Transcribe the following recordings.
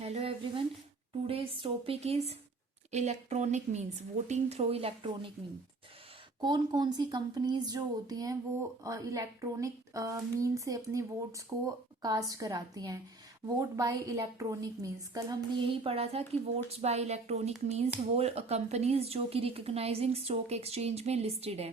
Hello everyone. Today's topic is electronic means voting through electronic means. कौन कौन सी companies जो होती हैं वो इलेक्ट्रॉनिक मीन्स से अपने वोट्स को कास्ट कराती हैं। वोट बाय इलेक्ट्रॉनिक मीन्स, कल हमने यही पढ़ा था कि वोट्स बाय इलेक्ट्रॉनिक मीन्स वो कंपनीज जो कि रिकॉग्नाइजिंग स्टॉक एक्सचेंज में लिस्टेड है।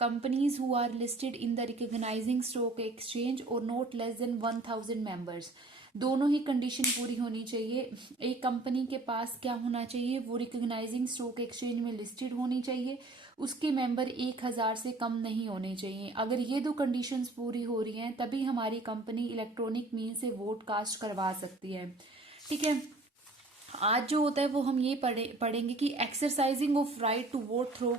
Companies who are listed in the recognising stock exchange और नॉट लेस देन 1000 मेंबर्स। दोनों ही कंडीशन पूरी होनी चाहिए। एक कंपनी के पास क्या होना चाहिए, वो रिकॉग्नाइजिंग स्टॉक एक्सचेंज में लिस्टेड होनी चाहिए, उसके मेंबर 1000 से कम नहीं होने चाहिए। अगर ये दो कंडीशंस पूरी हो रही हैं तभी हमारी कंपनी इलेक्ट्रॉनिक मीन से वोट कास्ट करवा सकती है। ठीक है, आज जो होता है वो हम ये पढ़ेंगे कि exercising of right to vote through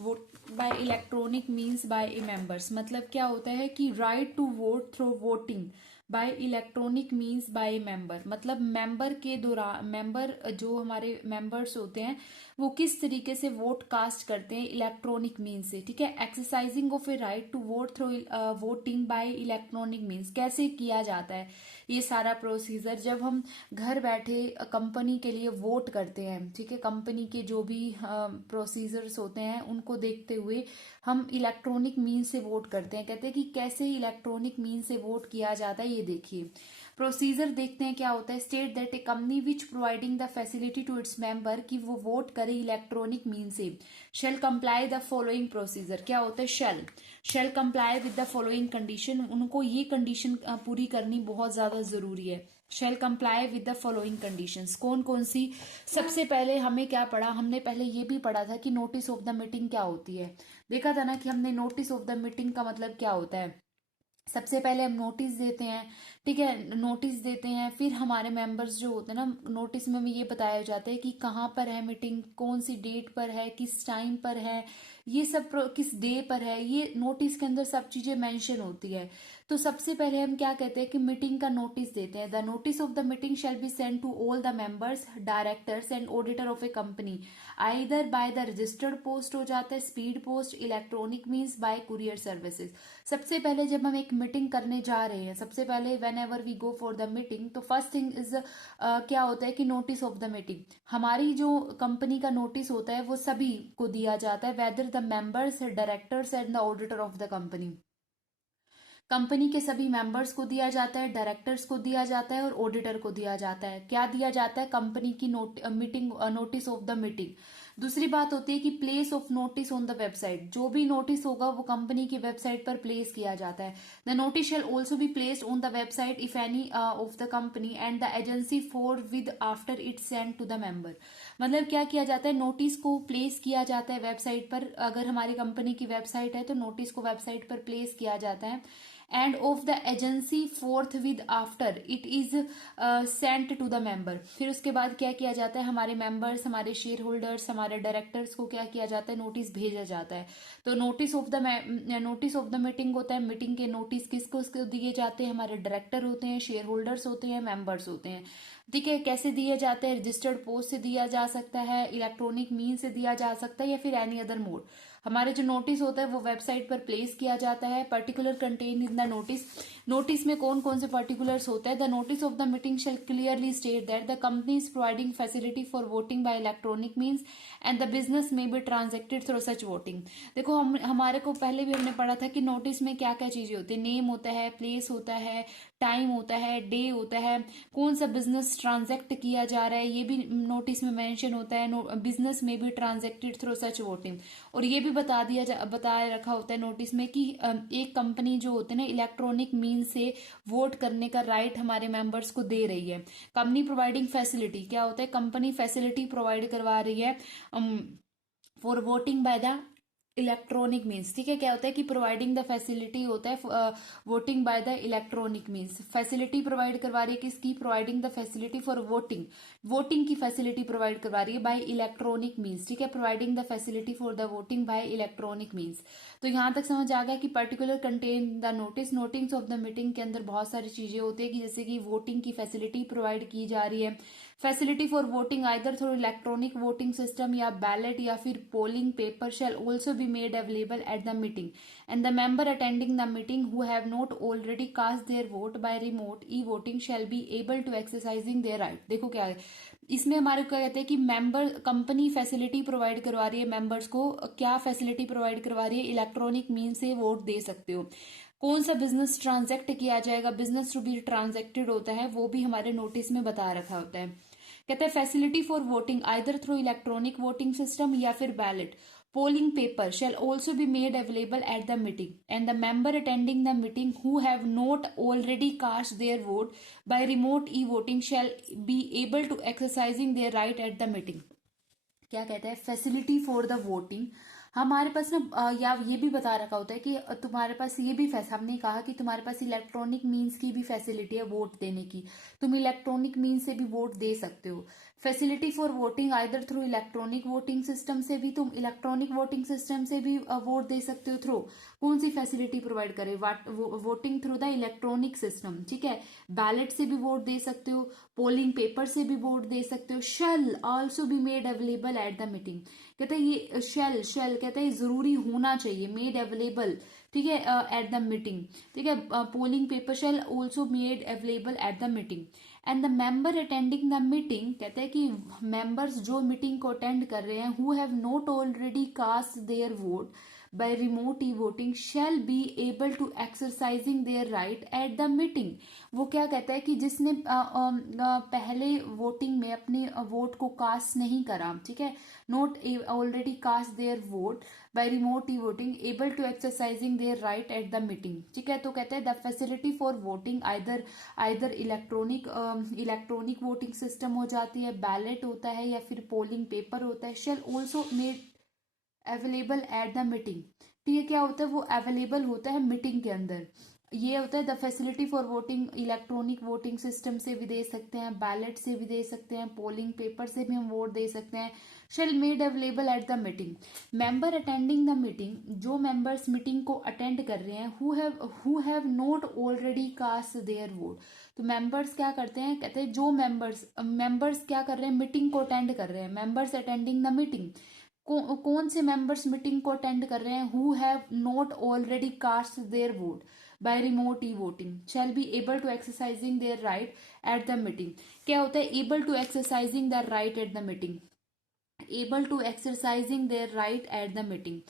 vote by electronic means by a members. मतलब क्या होता है कि right to vote through voting by electronic means by member, मतलब मेंबर के दौरान मेंबर जो हमारे मेंबर्स होते हैं वो किस तरीके से वोट कास्ट करते हैं इलेक्ट्रॉनिक मीन्स से। ठीक है, exercising of a right to vote through voting by electronic means कैसे किया जाता है ये सारा प्रोसीजर। जब हम घर बैठे कंपनी के लिए वोट करते हैं, ठीक है, कंपनी के जो भी प्रोसीजर्स होते हैं उनको देखते हुए हम इलेक्ट्रॉनिक मीन से वोट करते हैं। कहते हैं कि कैसे इलेक्ट्रॉनिक मीन से वोट किया जाता है, ये देखिए प्रोसीजर देखते हैं क्या होता है। State that a company which providing the facility to its member कि वो वोट करे इलेक्ट्रॉनिक मीन से shall comply the following procedure. क्या होता है, shall comply with the following condition. उनको ये कंडीशन पूरी करनी बहुत ज्यादा जरूरी है। Shall comply with the following conditions, कौन कौन सी। सबसे पहले हमें क्या पढ़ा, हमने पहले ये भी पढ़ा था कि नोटिस ऑफ द मीटिंग क्या होती है। देखा था ना कि हमने नोटिस ऑफ द मीटिंग का मतलब क्या होता है। सबसे पहले हम नोटिस देते हैं, ठीक है, नोटिस देते हैं, फिर हमारे मेंबर्स जो होते हैं ना, नोटिस में ये बताया जाता है कि कहाँ पर है मीटिंग, कौन सी डेट पर है, किस टाइम पर है, ये सब किस डे पर है, ये नोटिस के अंदर सब चीजें मेंशन होती है। तो सबसे पहले हम क्या कहते हैं कि मीटिंग का नोटिस देते हैं। The notice of the meeting shall be send to all the members, directors and auditor of a company either by the registered post हो जाता है, speed post, electronic means by courier services. सबसे पहले जब हम एक मीटिंग करने जा रहे हैं, सबसे पहले whenever we go for the meeting, तो फर्स्ट थिंग इज क्या होता है कि नोटिस ऑफ द मीटिंग। हमारी जो कंपनी का नोटिस होता है वो सभी को दिया जाता है, whether the members, directors and the auditor of the company. Company के सभी मेंबर्स को दिया जाता है, डायरेक्टर्स को दिया जाता है और ऑडिटर को दिया जाता है। क्या दिया जाता है, कंपनी की meeting notice of the meeting. दूसरी बात होती है कि place of notice on the website. जो भी नोटिस होगा वो कंपनी की वेबसाइट पर प्लेस किया जाता है। The notice shall also be placed on the website if any of the company and the agency forthwith after it send to the member. मतलब क्या किया जाता है, नोटिस को प्लेस किया जाता है वेबसाइट पर। अगर हमारी कंपनी की वेबसाइट है तो नोटिस को वेबसाइट पर प्लेस किया जाता है and of the agency forthwith after it is sent to the member. फिर उसके बाद क्या किया जाता है, हमारे मेंबर्स, हमारे शेयर होल्डर्स, हमारे डायरेक्टर्स को क्या किया जाता है, नोटिस भेजा जाता है। तो नोटिस ऑफ द मीटिंग होता है। मीटिंग के नोटिस किसको दिए जाते हैं, हमारे डायरेक्टर होते हैं, शेयर होल्डर्स होते हैं, मेंबर्स होते हैं। ठीक है, कैसे दिए जाते हैं, रजिस्टर्ड पोस्ट से दिया जा सकता है, इलेक्ट्रॉनिक मीन से दिया जा सकता है या फिर एनी अदर मोड। हमारे जो नोटिस होता है वो वेबसाइट पर प्लेस किया जाता है। Particular contain in the notice, notice में कौन कौन से पर्टिकुलर्स होते हैं। The notice of the meeting shall clearly state that the company is providing facility for voting by electronic means and the business may be transacted through such voting. देखो हमारे को पहले भी हमने पढ़ा था कि नोटिस में क्या क्या चीजें होती है, नेम होता है, प्लेस होता है, टाइम होता है, डे होता है, कौन सा बिजनेस ट्रांजेक्ट किया जा रहा है ये भी नोटिस में मेंशन होता है। बिजनेस में भी ट्रांजेक्टेड थ्रू सच वोटिंग। और ये भी बताया रखा होता है नोटिस में कि एक कंपनी जो होती है ना इलेक्ट्रॉनिक मीन से वोट करने का राइट हमारे मेंबर्स को दे रही है। कंपनी प्रोवाइडिंग फैसिलिटी, क्या होता है, कंपनी फैसिलिटी प्रोवाइड करवा रही है for voting by the electronic means. ठीक है, क्या होता है कि प्रोवाइडिंग द फैसिलिटी होता है voting by the electronic means. Facility provide करवा रही है किसकी, providing the facility for voting, voting की फैसिलिटी प्रोवाइड करवा रही है बाय इलेक्ट्रॉनिक मीन्स। ठीक है, providing the facility for the voting by electronic means. तो यहां तक समझ आ गया कि particular contain the notice, notice of the meeting के अंदर बहुत सारी चीजें होती है कि जैसे कि वोटिंग की फैसिलिटी प्रोवाइड की जा रही है, facility for voting either through electronic voting system या बैलेट या फिर polling paper shell also be made available at the meeting, and the member attending the meeting who have not already cast their vote by remote e-voting shall be able to exercising their right। देखो क्या है इसमें, हमारे क्या कहते हैं कि member company facility provide करवा रही है मेंबर्स को, क्या फैसिलिटी प्रोवाइड करवा रही है, इलेक्ट्रॉनिक मीन से वोट दे सकते हो। कौन सा बिजनेस ट्रांजैक्ट किया जाएगा, बिजनेस टू बी ट्रांजैक्टेड होता है, वो भी हमारे नोटिस में बता रखा होता है। कहते हैं facility for voting either through electronic voting system या फिर ballot, polling paper shall also be made available at the meeting, and the member attending the meeting who have not already cast their vote by remote e-voting shall be able to exercising their right at the meeting। क्या कहता है, facility for the voting, हमारे पास ना या ये भी बता रखा होता है कि तुम्हारे पास ये भी हमने कहा कि तुम्हारे पास इलेक्ट्रॉनिक मीन्स की भी फैसिलिटी है वोट देने की, तुम इलेक्ट्रॉनिक मीन्स से भी वोट दे सकते हो। Facility for voting either through electronic voting system से भी, तुम इलेक्ट्रॉनिक वोटिंग सिस्टम से भी वोट दे सकते हो। थ्रू कौन सी फैसिलिटी प्रोवाइड करे, voting through the electronic system, ठीक है। बैलेट से भी वोट दे सकते हो, पोलिंग पेपर से भी वोट दे सकते हो। Shall also be made available at the meeting, कहते हैं ये शैल कहते हैं जरूरी होना चाहिए, मेड अवेलेबल, ठीक है, एट द मीटिंग, ठीक है। Polling paper shall also made available at the meeting, and the member attending the meeting, कहते हैं कि मेंबर्स जो मीटिंग को अटेंड कर रहे हैं, who have not already cast their vote by remote e-voting shall be able to exercising their right at the meeting। वो क्या कहता है कि जिसने पहले वोटिंग में अपने वोट को कास्ट नहीं करा, ठीक है, not already cast their vote by remote e voting able to exercising their right at the meeting, ठीक है। तो कहते हैं the facility for voting either electronic voting system हो जाती है, बैलेट होता है या फिर पोलिंग पेपर होता है, shell also made available at the meeting, ठीक है। क्या होता है, वो अवेलेबल होता है मीटिंग के अंदर। ये होता है the facility for voting, electronic voting system से भी दे सकते हैं, बैलेट से भी दे सकते हैं, पोलिंग पेपर से भी हम वोट दे सकते हैं। Shall made available at the meeting, member attending the meeting, जो मेंबर्स मीटिंग को अटेंड कर रहे हैं, who have not already cast their vote. तो मेंबर्स क्या करते हैं, कहते हैं जो मेंबर्स क्या कर रहे हैं, मीटिंग को अटेंड कर रहे हैं, मेंबर्स अटेंडिंग द मीटिंग, कौन से मेंबर्स मीटिंग को अटेंड कर रहे हैं, who have not already cast their vote by remote e voting shall be able to exercising their right at the meeting. क्या होता है, able to exercising the right at the meeting, able to exercising their right at the meeting.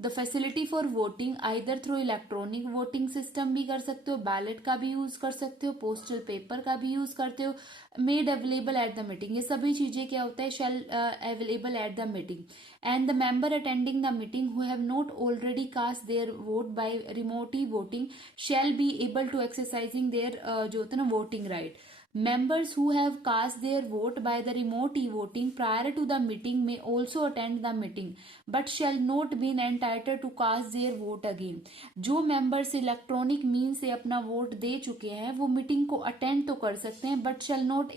The facility for voting either through electronic voting system भी कर सकते हो, ballot का भी use कर सकते हो, पोस्टल पेपर का भी यूज करते हो, made available at the meeting, ये सभी चीजें क्या होता है, shall available at the meeting, and the member attending the meeting who have not already cast their vote by remote e voting shall be able to exercising their जो होता है ना voting right. Members who have cast their vote by the remote e-voting prior to the meeting may also attend the meeting, but shall not be entitled to cast their vote again। जो members electronic mean से अपना vote दे चुके हैं, वो meeting को attend तो कर सकते हैं, but shall not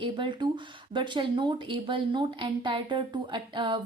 entitled to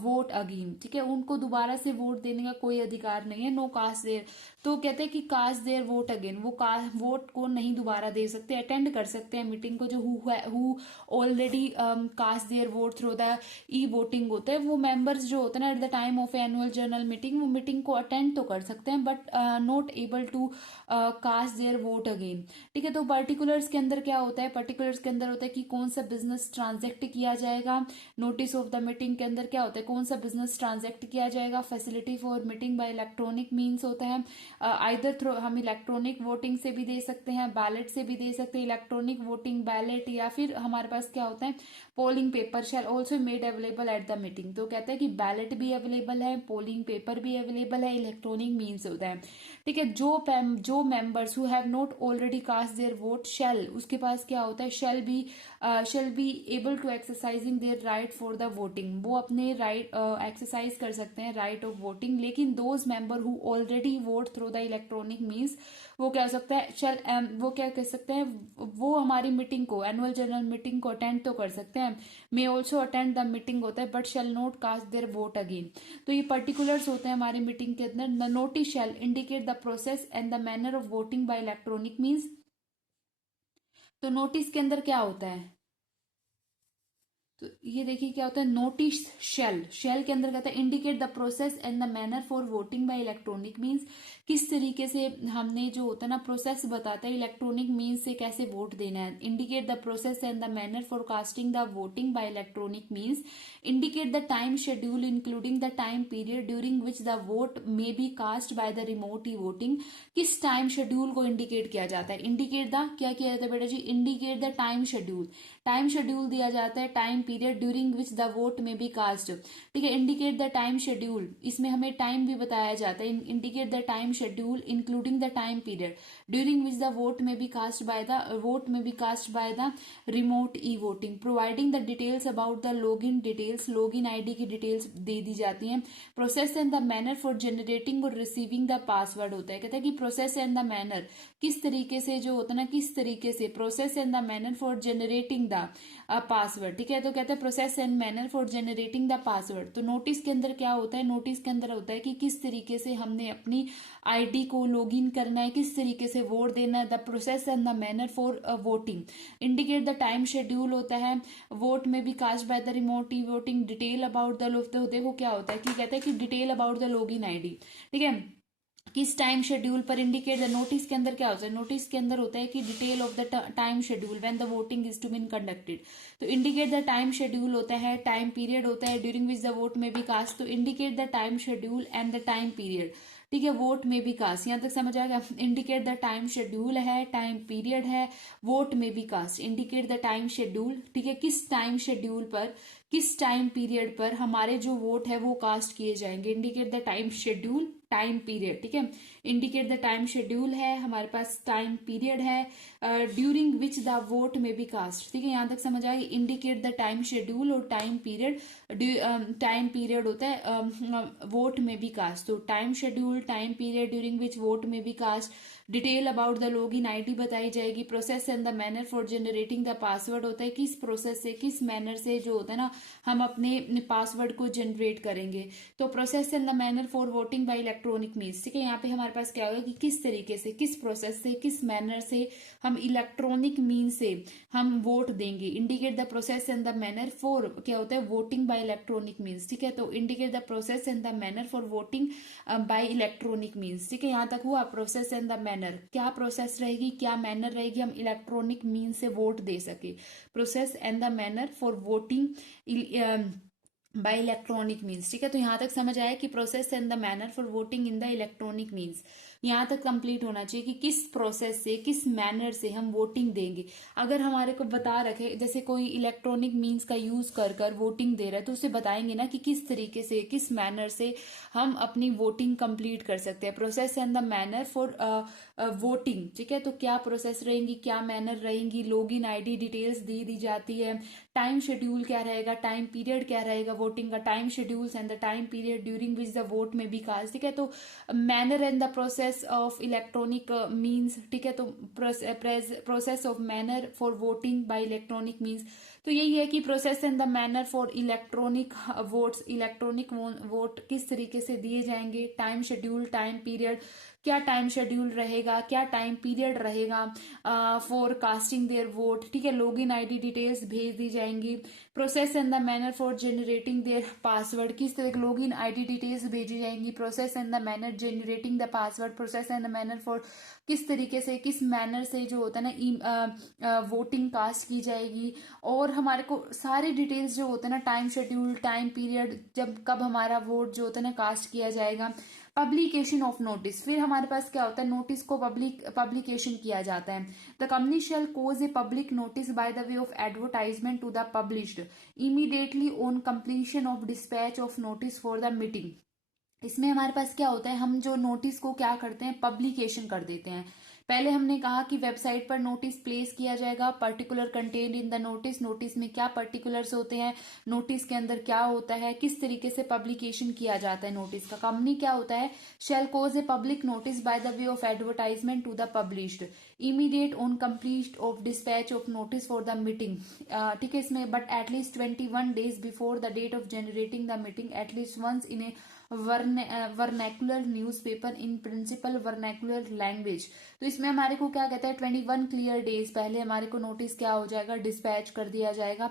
vote again, ठीक है। उनको दोबारा से वोट देने का कोई अधिकार नहीं है, नो कास्ट देयर। तो कहते हैं कि कास्ट देयर वोट अगेन, वो वोट को नहीं दोबारा दे सकते, अटेंड कर सकते हैं मीटिंग को। जो who already cast their vote through the e voting होता है, वो मेंबर्स जो होते हैं ना at the time of annual general meeting, वो मीटिंग को अटेंड तो कर सकते हैं, but not able to cast their vote again, ठीक है। तो पर्टिकुलर्स के अंदर क्या होता है, पर्टिकुलर्स के अंदर होता है कि कौन सा बिजनेस ट्रांजेक्ट किया जाएगा। नोटिस ऑफ द मीटिंग के अंदर क्या होता है, कौन सा बिजनेस ट्रांजेक्ट किया जाएगा। Facility for meeting by electronic means होता है, आइदर थ्रू हम इलेक्ट्रॉनिक वोटिंग से भी दे सकते हैं, बैलेट से भी दे सकते हैं, इलेक्ट्रॉनिक वोटिंग बैलेट, या फिर हमारे पास क्या होता है, polling paper shall also made available at the meeting. तो कहते हैं कि बैलेट भी अवेलेबल है, पोलिंग पेपर भी अवेलेबल है, इलेक्ट्रॉनिक मीन्स होता है, ठीक है। जो members who have not already cast their vote shall, उसके पास क्या होता है, shall be able to exercising their right for the voting, वो अपने राइट एक्सरसाइज कर सकते हैं राइट ऑफ वोटिंग। लेकिन those member who already vote through the electronic means, वो क्या हो सकता है, वो क्या कह सकते हैं, वो हमारी मीटिंग को, एनुअल जनरल मीटिंग को अटेंड तो कर सकते हैं, may also attend the meeting होता है, but shall not cast their vote again. तो ये पर्टिकुलर्स होते हैं हमारी मीटिंग के अंदर। The notice shall indicate the process and the manner of voting by electronic means. तो नोटिस के अंदर क्या होता है, तो ये देखिए क्या होता है, नोटिस शेल, शेल के अंदर कहता है indicate the process and the manner for voting by electronic means, किस तरीके से हमने जो होता है ना प्रोसेस बताता है इलेक्ट्रॉनिक मीन्स से कैसे वोट देना है। Indicate the process and the manner for casting the voting by electronic means, indicate the time schedule including the time period during which the vote may be cast by the remote e voting, किस time schedule को indicate किया जाता है। Indicate the क्या किया जाता है बेटा जी, indicate the time schedule, time schedule दिया जाता है, time period during which the vote may be cast, ठीक है। इंडिकेट द टाइम शेड्यूल, इसमें हमें टाइम भी बताया जाता है, indicate the time schedule including the time period during which the vote may be cast by the remote e voting, providing the details about the login details, login ID की details दे दी जाती हैं। Process and the manner for generating और receiving the password होता है, कहता है कि प्रोसेस एंड द मैनर, किस तरीके से जो होता है ना, किस तरीके से process and the manner for generating the password, ठीक है। तो कहते हैं process and manner for generating the password. तो नोटिस के अंदर क्या होता है, नोटिस के अंदर होता है कि किस तरीके से हमने अपनी आईडी को लॉगिन करना है, किस तरीके से वोट देना है। The process and the manner for voting, indicate the time schedule होता है, वोट में भी cast by the remote e voting, detail about the देखो क्या होता है कि कहते हैं कि detail about the login ID, ठीक है, किस टाइम शेड्यूल पर। इंडिकेट द, नोटिस के अंदर क्या होता है, नोटिस के अंदर होता है कि detail of the time schedule when the voting is to be conducted. तो इंडिकेट द टाइम शेड्यूल होता है, टाइम पीरियड होता है during which the vote may be cast. तो indicate the time schedule and the time period, ठीक है, vote may be cast, यहां तक समझ आएगा। इंडिकेट द टाइम शेड्यूल है, टाइम पीरियड है, vote may be cast. Indicate the time schedule, ठीक है, किस टाइम शेड्यूल पर, किस टाइम पीरियड पर हमारे जो वोट है वो कास्ट किए जाएंगे। Indicate the time schedule, time period, ठीक है। इंडिकेट द टाइम शेड्यूल है, हमारे पास टाइम पीरियड है, during which the vote may be cast, ठीक है, यहां तक समझ आएगी। इंडिकेट द टाइम शेड्यूल और टाइम पीरियड, टाइम पीरियड होता है वोट में बी कास्ट। तो time schedule, time period during which vote may be cast, detail about the login ID बताई जाएगी। Process and the manner for generating the password होता है, किस process से, किस मैनर से जो होता है ना हम अपने पासवर्ड को जनरेट करेंगे। तो process and the manner for voting by electronic means, ठीक है, यहाँ पे हमारे पास क्या होगा कि किस तरीके से, किस प्रोसेस से, किस मैनर से हम इलेक्ट्रॉनिक मीन्स से हम वोट देंगे। Indicate the process and the manner for क्या होता है, वोटिंग बाय इलेक्ट्रॉनिक मीन्स, ठीक है। तो indicate the process and the manner for voting by electronic means, ठीक है, यहाँ तक हुआ। प्रोसेस एंड द मैनर, क्या प्रोसेस रहेगी, क्या मैनर रहेगी, हम इलेक्ट्रॉनिक मीन्स से वोट दे सके। Process and the manner for voting by electronic means, ठीक है। तो यहां तक समझ आया कि process and the manner for voting in the electronic means, यहां तक कंप्लीट होना चाहिए कि किस प्रोसेस से, किस मैनर से हम वोटिंग देंगे। अगर हमारे को बता रखे जैसे कोई इलेक्ट्रॉनिक मीन्स का यूज कर कर वोटिंग दे रहा है तो उसे बताएंगे ना कि किस तरीके से, किस मैनर से हम अपनी वोटिंग कंप्लीट कर सकते हैं। Process and the manner for voting, ठीक है, तो क्या प्रोसेस रहेंगी, क्या मैनर रहेंगी, लॉगिन आईडी डिटेल्स दी जाती है। टाइम शेड्यूल क्या रहेगा, टाइम पीरियड क्या रहेगा वोटिंग का, time schedules and the time period during which the vote may be cast, ठीक है। तो manner and the process of electronic means, ठीक है, तो process of manner for voting by electronic means, तो यही है कि process and the manner for electronic votes, electronic vote किस तरीके से दिए जाएंगे। टाइम शेड्यूल, टाइम पीरियड, क्या टाइम शेड्यूल रहेगा, क्या टाइम पीरियड रहेगा फॉर कास्टिंग देयर वोट, ठीक है। लॉगिन आईडी डिटेल्स भेज दी जाएंगी। Process and the manner for generating their password, किस तरह लॉगिन आईडी डिटेल्स भेजी जाएंगी। Process and the manner generating the password, process and the manner for किस तरीके से, किस मैनर से जो होता है ना वोटिंग कास्ट की जाएगी। और हमारे को सारे डिटेल्स जो होते हैं ना, टाइम शेड्यूल, टाइम पीरियड, जब कब हमारा वोट जो होता है ना कास्ट किया जाएगा। पब्लिकेशन ऑफ नोटिस, फिर हमारे पास क्या होता है, नोटिस को पब्लिकेशन किया जाता है। The company shall cause a public notice by the way of advertisement to the published immediately on completion of dispatch of notice for the meeting. इसमें हमारे पास क्या होता है, हम जो नोटिस को क्या करते हैं, पब्लिकेशन कर देते हैं। पहले हमने कहा कि वेबसाइट पर नोटिस प्लेस किया जाएगा, particular content in the notice, notice में क्या पर्टिकुलर्स होते हैं, नोटिस के अंदर क्या होता है, किस तरीके से पब्लिकेशन किया जाता है नोटिस का। कंपनी क्या होता है, shall cause a public notice by the way of advertisement to the published immediate on complete of dispatch of notice for the meeting, ठीक है। इसमें but at least 21 days before the date of generating the meeting, at least once in a vernacular newspaper in principal vernacular language. तो इसमें हमारे को क्या कहता है, 21 क्लियर डेज पहले हमारे को नोटिस क्या हो जाएगा, डिस्पैच कर दिया जाएगा।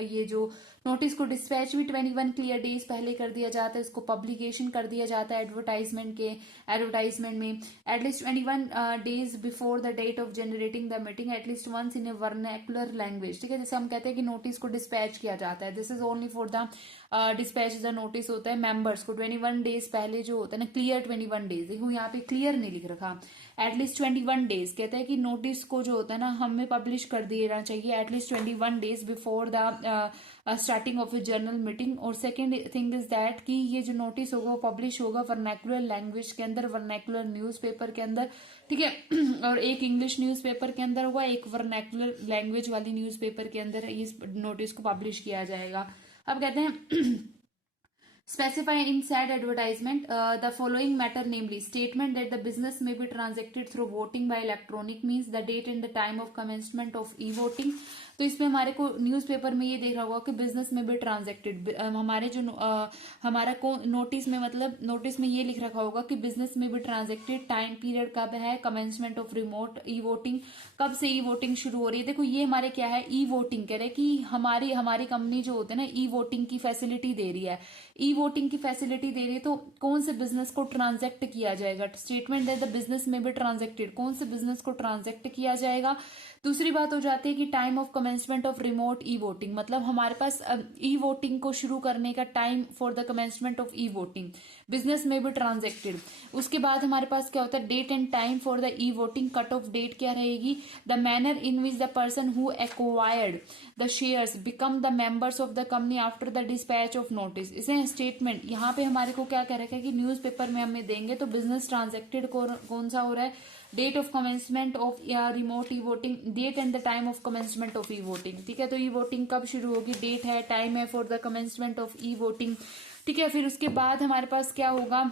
ये जो नोटिस को डिस्पैच भी 21 क्लियर डेज पहले कर दिया जाता है, इसको पब्लिकेशन कर दिया जाता है एडवर्टाइजमेंट में at least 21 days before the date of generating the meeting at least once in a vernacular language. ठीक है, जैसे हम कहते हैं कि नोटिस को डिस्पैच किया जाता है, this is only for the dispatch the notice होता है मेंबर्स को 21 डेज पहले जो होता है ना, क्लियर 21 डेज। देखो यहाँ पे क्लियर नहीं लिख रखा, एटलीस्ट 21 डेज कहते हैं कि नोटिस को जो होता है ना हमें पब्लिश कर देना चाहिए at least 21 days before the starting of A journal meeting. और सेकेंड थिंग इज दैट कि ये जो नोटिस होगा वो पब्लिश होगा वर्नैकुलर लैंग्वेज के अंदर, वर्नैकुलर न्यूज़पेपर के अंदर। ठीक है, और एक इंग्लिश न्यूज़पेपर के अंदर होगा, एक वर्नैकुलर लैंग्वेज वाली न्यूज़पेपर के अंदर इस नोटिस को पब्लिश किया जाएगा। अब कहते हैं specify in said advertisement the following matter, namely statement that the business may be transacted through voting by electronic means, the date and the time of commencement of e-voting। तो इसमें हमारे को न्यूज़पेपर में ये देख रहा होगा कि बिजनेस में भी ट्रांजेक्टेड, हमारे जो हमारा को नोटिस में मतलब नोटिस में ये लिख रखा होगा कि बिजनेस में भी ट्रांजेक्टेड, टाइम पीरियड कब है, commencement of remote e voting, कब से ई वोटिंग शुरू हो रही है। देखो ये हमारे क्या है, ई वोटिंग कह रहे हैं कि हमारी कंपनी जो होती है ना ई वोटिंग की फैसिलिटी दे रही है, ई वोटिंग की फैसिलिटी दे रही है। तो कौन से बिजनेस को ट्रांजेक्ट किया जाएगा, स्टेटमेंट दैट द बिजनेस में भी ट्रांजेक्टेड, कौन से बिजनेस को ट्रांजेक्ट किया जाएगा। दूसरी बात हो जाती है कि time of commencement of remote e voting, मतलब हमारे पास ई वोटिंग को शुरू करने का time for the commencement of e voting, business में भी ट्रांजेक्टेड। उसके बाद हमारे पास क्या होता है, date and time for the e voting, cut off date क्या रहेगी, the manner in which the person who acquired the shares become the members of the company after the dispatch of notice. इसे statement यहाँ पे हमारे को क्या कह रखा है कि न्यूज़पेपर में हमें देंगे तो बिजनेस ट्रांजेक्टेड कौन सा हो रहा है, date of commencement of remote e voting, date and the time of commencement of e voting. ठीक है, तो ई वोटिंग कब शुरू होगी, डेट है, टाइम है for the commencement of e voting. ठीक है, फिर उसके बाद हमारे पास क्या होगा,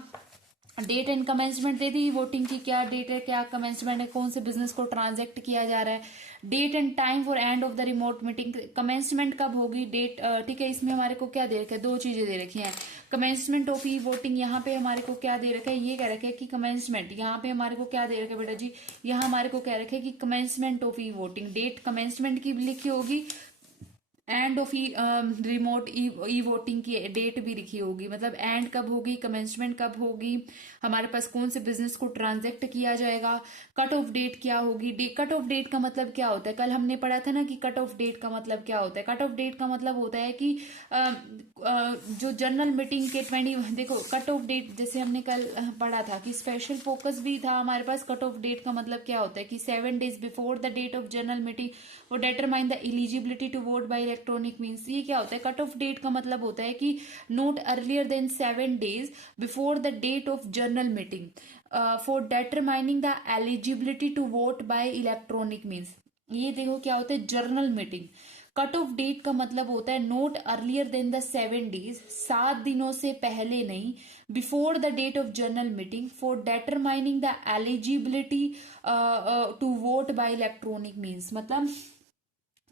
डेट एंड कमेंसमेंट दे दी वोटिंग की, क्या डेट है, क्या कमेंसमेंट है, कौन से बिजनेस को ट्रांजेक्ट किया जा रहा है, date and time for end of the remote meeting, commencement कब होगी, डेट। ठीक है, इसमें हमारे को क्या दे रखा है, दो चीजें दे रखी हैं, कमेंसमेंट ऑफ ई वोटिंग, यहाँ पे हमारे को क्या दे रखा है, ये कह रखा है कि कमेंसमेंट, यहाँ पे हमारे को क्या दे रखा है बेटा जी, यहाँ हमारे को कह रखा है कि commencement of e voting, date commencement की भी लिखी होगी, end of remote e voting की डेट भी लिखी होगी, मतलब एंड कब होगी, कमेंसमेंट कब होगी, हमारे पास कौन से बिजनेस को ट्रांजेक्ट किया जाएगा, कट ऑफ डेट क्या होगी। कट ऑफ डेट का मतलब क्या होता है, कल हमने पढ़ा था ना कि कट ऑफ डेट का मतलब क्या होता है। कट ऑफ डेट का मतलब होता है कि जो जनरल मीटिंग के 20, देखो कट ऑफ डेट जैसे हमने कल पढ़ा था कि स्पेशल फोकस भी था हमारे पास। कट ऑफ डेट का मतलब क्या होता है कि 7 days before the date of general meeting वो determine the eligibility to vote by electronic means. ये क्या होता है, कट ऑफ डेट का मतलब होता है कि not earlier than 7 days before the date of general meeting for determining the eligibility to vote by electronic means. ये देखो क्या होता है, general meeting. Cut off date का मतलब होता है not earlier than the 7 days, 7 दिनों से पहले नहीं, before the date of general meeting for determining the eligibility to vote by electronic means. मतलब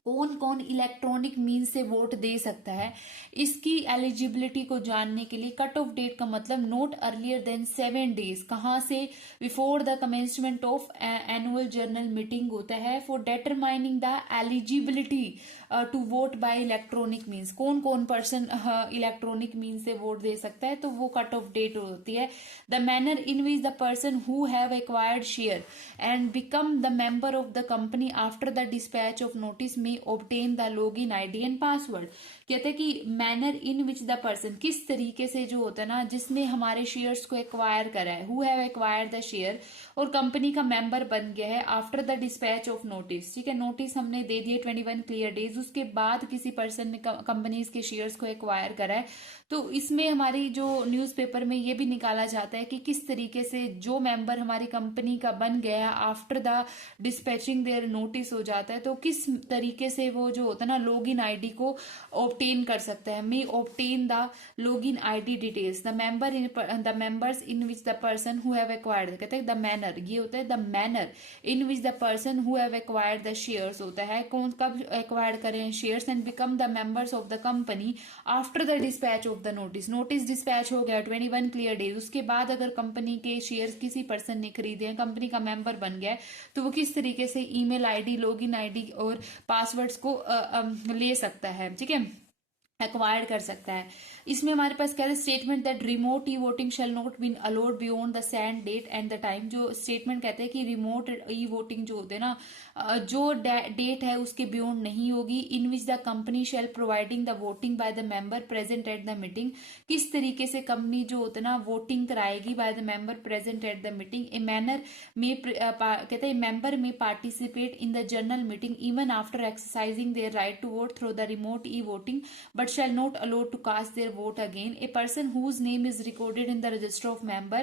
कौन कौन इलेक्ट्रॉनिक मीन से वोट दे सकता है, इसकी एलिजिबिलिटी को जानने के लिए कट ऑफ डेट का मतलब नोट अर्लियर देन 7 days, कहाँ से, before the commencement of annual general meeting होता है for determining the eligibility to vote by electronic means. कौन कौन पर्सन इलेक्ट्रॉनिक मीन से वोट दे सकता है, तो वो कट ऑफ डेट होती है। The manner in which the person who have acquired share and become the member of the company after the dispatch of notice में obtain the login ID and password। कहते हैं कि manner in which the person, किस तरीके से जो होता है ना जिसने हमारे शेयर्स को एक्वायर करा है, who have acquire the share और कंपनी का मेंबर बन गया है after the dispatch of notice. ठीक है, नोटिस हमने दे दिए 21 क्लियर डेज, उसके बाद किसी पर्सन ने कंपनीज के शेयर्स को एक्वायर करा है, तो इसमें हमारी जो न्यूज़पेपर में ये भी निकाला जाता है कि किस तरीके से जो मेंबर हमारी कंपनी का बन गया after the dispatching their notice हो जाता है, तो किस तरीके तरीके से वो जो होता है ना लॉगिन आईडी को ऑब्टेन कर सकता है। May obtain the login ID details the members in which the person who have acquired, कहते हैं द मैनर, ये होता है the manner in which the person who have acquired the shares, होता है कौन कब एक्वायर्ड करें shares, and become the members of the company after the dispatch of the notice. Notice dispatch हो गया 21 क्लियर डेज, उसके बाद अगर कंपनी के शेयर्स किसी पर्सन ने खरीदे हैं, कंपनी का मेंबर बन गया है, तो वो किस तरीके से ईमेल आईडी, लॉगिन आईडी और पासवर्ड्स को ले सकता है, ठीक है, एक्वायर्ड कर सकता है। इसमें हमारे पास क्या है statement that remote e voting shall not been allowed beyond the send date and the time. जो स्टेटमेंट कहते हैं कि रिमोट ई वोटिंग जो होते हैं ना जो डेट है उसके बियॉन्ड नहीं होगी। In which the company shall providing the voting by the member present at the meeting, किस तरीके से कंपनी जो होता है ना वोटिंग कराएगी by the member present at the meeting. A manner में कहते हैं member may participate in the general meeting even after exercising their right to vote through the remote e voting but shall not allowed to cast their vote again. A person whose name is recorded in the register of member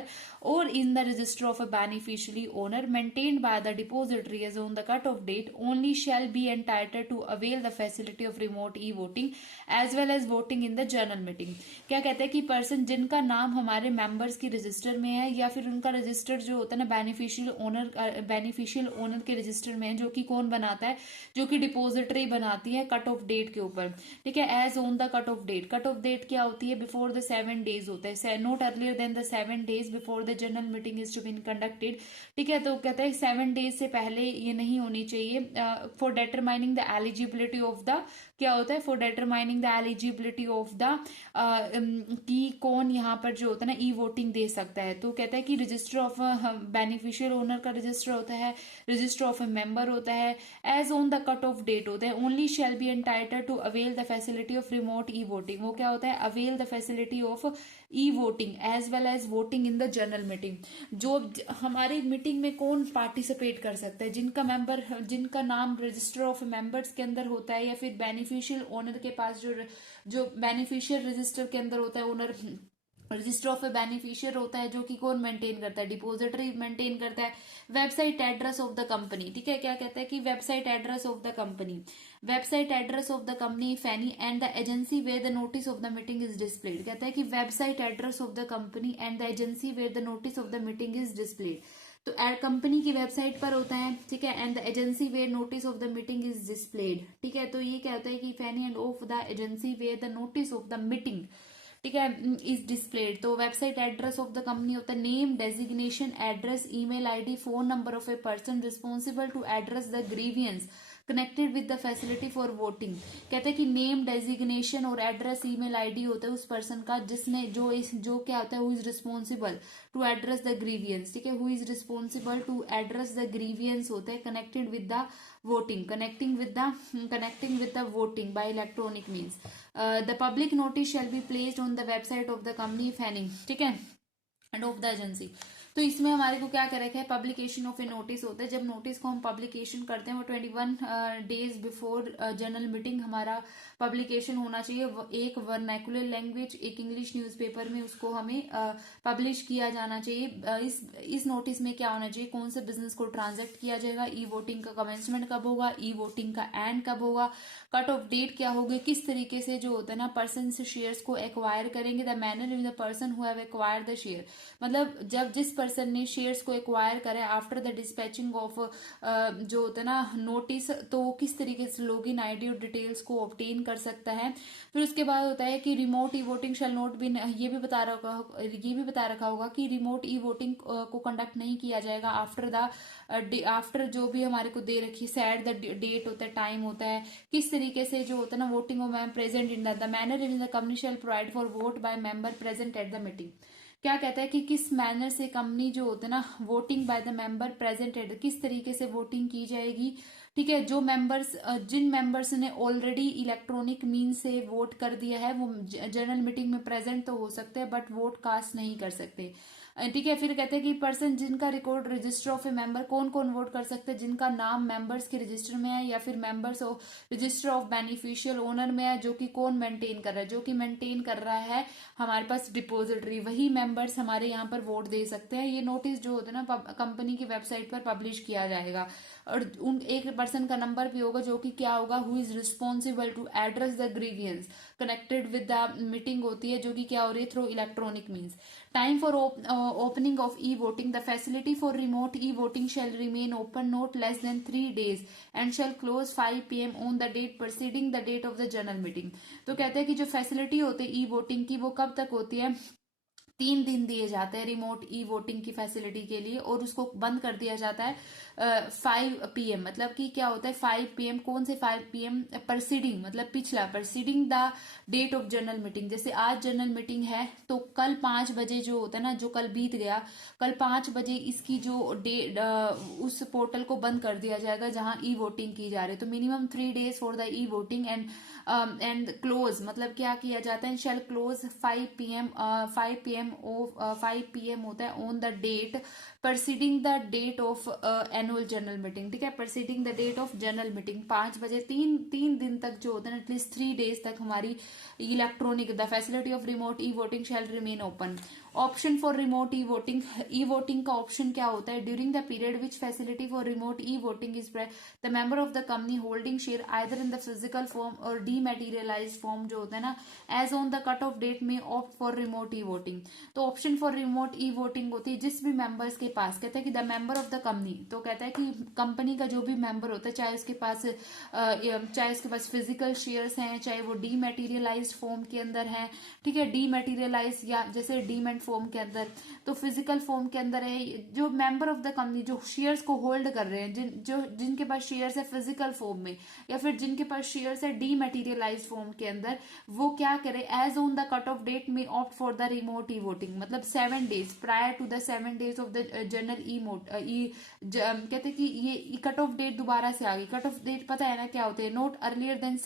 or in the register of a beneficiary owner maintained by the depository as on the cut-off date only shall be entitled to avail the facility of remote e-voting as well as voting in the general meeting. क्या कहते हैं कि person जिनका नाम हमारे members की register में है या फिर उनका रजिस्टर जो होता है ना बेनिफिशियल ओनर के रजिस्टर में है, जो कि कौन बनाता है, जो कि डिपोजिटरी बनाती है कट ऑफ डेट के ऊपर, ठीक है, as on the cut off date. Cut off date क्या होती है, बिफोर द 7 डेज होता है, not earlier than the 7 days before the general meeting is to be conducted, ठीक है। तो कहता है 7 डेज से पहले ये नहीं होनी चाहिए। For determining the eligibility of the, क्या होता है, for determining the eligibility of the कि कौन यहाँ पर जो होता है ना ई वोटिंग दे सकता है। तो कहता है कि रजिस्टर ऑफ बेनिफिशियल ओनर का रजिस्टर होता है, रजिस्टर ऑफ ए मेंबर होता है, as on the cut off date होता है, only shall be entitled to avail the facility of remote e voting. वो क्या होता है, avail the facility of e voting as well as voting in the general meeting. जो हमारी meeting में कौन पार्टिसिपेट कर सकता है, जिनका नाम रजिस्टर ऑफ मेंबर्स के अंदर होता है या फिर बेनिफिशियल ओनर के पास जो बेनिफिशियल रजिस्टर के अंदर होता है, owner register of A beneficiary होता है, जो कि कौन मेंटेन करता है, डिपोजिटरी मेंटेन करता है। Website address of the company, ठीक है, क्या कहता है कि website address of the company, website address of the company if any and the agency where the notice of the meeting is displayed. कहता है कि website address of the company and the agency where the notice of the meeting is displayed. तो company की website पर होता है, ठीक है, and the agency where notice of the meeting is displayed, ठीक है। तो ये क्या होता है कि if any and of the agency where the notice of the meeting, ठीक है, इज डिस्प्लेड। तो website address of the company होता है name, designation, address, email ID, phone number of a person responsible to address the grievance connected with the facility for voting. कहते हैं कि name, designation और address, email ID होता है उस person का जिसने जो क्या होता है, who is responsible to address the grievance, ठीक है, who is responsible to address the grievance होता है connected with the voting, connecting with the voting by electronic means. The public notice shall be placed on the website of the company if any, ठीक है, and of the agency. तो इसमें हमारे को क्या कर रखा है, पब्लिकेशन ऑफ ए नोटिस होता है। जब नोटिस को हम पब्लिकेशन करते हैं वो 21 डेज बिफोर जनरल मीटिंग हमारा पब्लिकेशन होना चाहिए। एक वर्नैकुलर लैंग्वेज, एक इंग्लिश न्यूज़पेपर में उसको हमें पब्लिश किया जाना चाहिए। इस नोटिस में क्या होना चाहिए, कौन से बिजनेस को ट्रांजैक्ट किया जाएगा, ई वोटिंग का कमेंसमेंट कब होगा, ई वोटिंग का एंड कब होगा, कट ऑफ डेट क्या होगी, किस तरीके से जो होता है ना पर्सन से शेयर्स को एक्वायर करेंगे, the manner in the person who have acquire the share. मतलब जब जिस पर्सन ने शेयर्स को एक्वायर करा आफ्टर द डिस्पैचिंग ऑफ जो होता है ना नोटिस, तो वो किस तरीके से लॉगिन आईडी और डिटेल्स को ऑब्टेन कर सकता है। फिर उसके बाद होता है कि remote e voting shall not be, ये भी बता रखा होगा कि रिमोट ई वोटिंग को कंडक्ट नहीं किया जाएगा आफ्टर जो भी हमारे को दे रखी सेट द डेट होता है, टाइम होता है, किस तरीके से जो होता है ना वोटिंग हो ma'am present in the manner in the company shell provide for vote by member present at the meeting. क्या कहता है कि किस मैनर से कंपनी जो होता है ना voting by the member present eight, किस तरीके से वोटिंग की जाएगी, ठीक है। जिन मेंबर्स ने ऑलरेडी इलेक्ट्रॉनिक मीन से वोट कर दिया है वो जनरल मीटिंग में प्रेजेंट तो हो सकते हैं बट वोट कास्ट नहीं कर सकते। ठीक है। फिर कहते हैं कि पर्सन जिनका record register of a member, कौन कौन वोट कर सकते हैं, जिनका नाम मेंबर्स के रजिस्टर में है या फिर members of register of beneficial owner में है, जो कि कौन मेंटेन कर रहा है, जो कि मेंटेन कर रहा है हमारे पास डिपोजिटरी, वही मेंबर्स हमारे यहाँ पर वोट दे सकते हैं। ये नोटिस जो होता है ना कंपनी की वेबसाइट पर पब्लिश किया जाएगा, और उन एक पर्सन का नंबर भी होगा जो कि क्या होगा, who is responsible to address the grievance connected with the meeting होती है, जो कि क्या हो रही है, through electronic means. Time for opening of e voting, the facility for remote e voting shall remain open not less than 3 days and shall close 5 PM on the date preceding the date of the general meeting. तो कहते हैं कि जो facility होती है ई voting की, वो कब तक होती है, 3 दिन दिए जाते हैं रिमोट ई वोटिंग की फैसिलिटी के लिए, और उसको बंद कर दिया जाता है 5 PM। मतलब कि क्या होता है 5 PM, कौन से 5 PM, परसीडिंग मतलब पिछला, preceding the date of general meeting. जैसे आज जनरल मीटिंग है तो कल 5 बजे जो होता है ना, जो कल बीत गया, कल 5 बजे इसकी जो डेट उस पोर्टल को बंद कर दिया जाएगा जहां ई वोटिंग की जा रही है। तो minimum 3 days for the e voting and close, मतलब क्या किया जाता है, शैल क्लोज 5 PM, 5 PM होता है on the date preceding the date of annual general meeting. ठीक है, preceding the date of general meeting 5 बजे, तीन दिन तक जो होता है, एटलीस्ट 3 days तक हमारी electronic the facility of remote e voting shall remain open. Option for remote e voting, e voting का ऑप्शन क्या होता है, during the period which facility for remote e voting is the member of the company holding share either in the physical form or dematerialised form जो होता है ना, as on the cut off date may opt for remote e voting. तो option for remote e voting होती है जिस भी members के पास, कहता है कि the member of the company, तो कहता है कि कंपनी का जो भी मेंबर होता है, चाहे उसके पास फिजिकल शेयर्स हैं, चाहे वो डीमेटीरियलाइज्ड फॉर्म के अंदर है, ठीक है, डीमेटीरियलाइज या जैसे डीमेंट फॉर्म के अंदर, तो फिजिकल फॉर्म के अंदर है, जो मेंबर ऑफ द कंपनी जो शेयर्स को होल्ड कर रहे हैं, जिनके पास शेयर्स है फिजिकल फॉर्म में या फिर जिनके पास शेयर्स है डीमेटीरियलाइज्ड फॉर्म के अंदर, वो क्या करे, as on the cut off date may opt for the remote e voting. मतलब 7 days prior to the 7 days of the general कहते हैं कि ये कट ऑफ डेट दोबारा से आ गई। कट ऑफ डेट पता है ना क्या होते हैं, not earlier than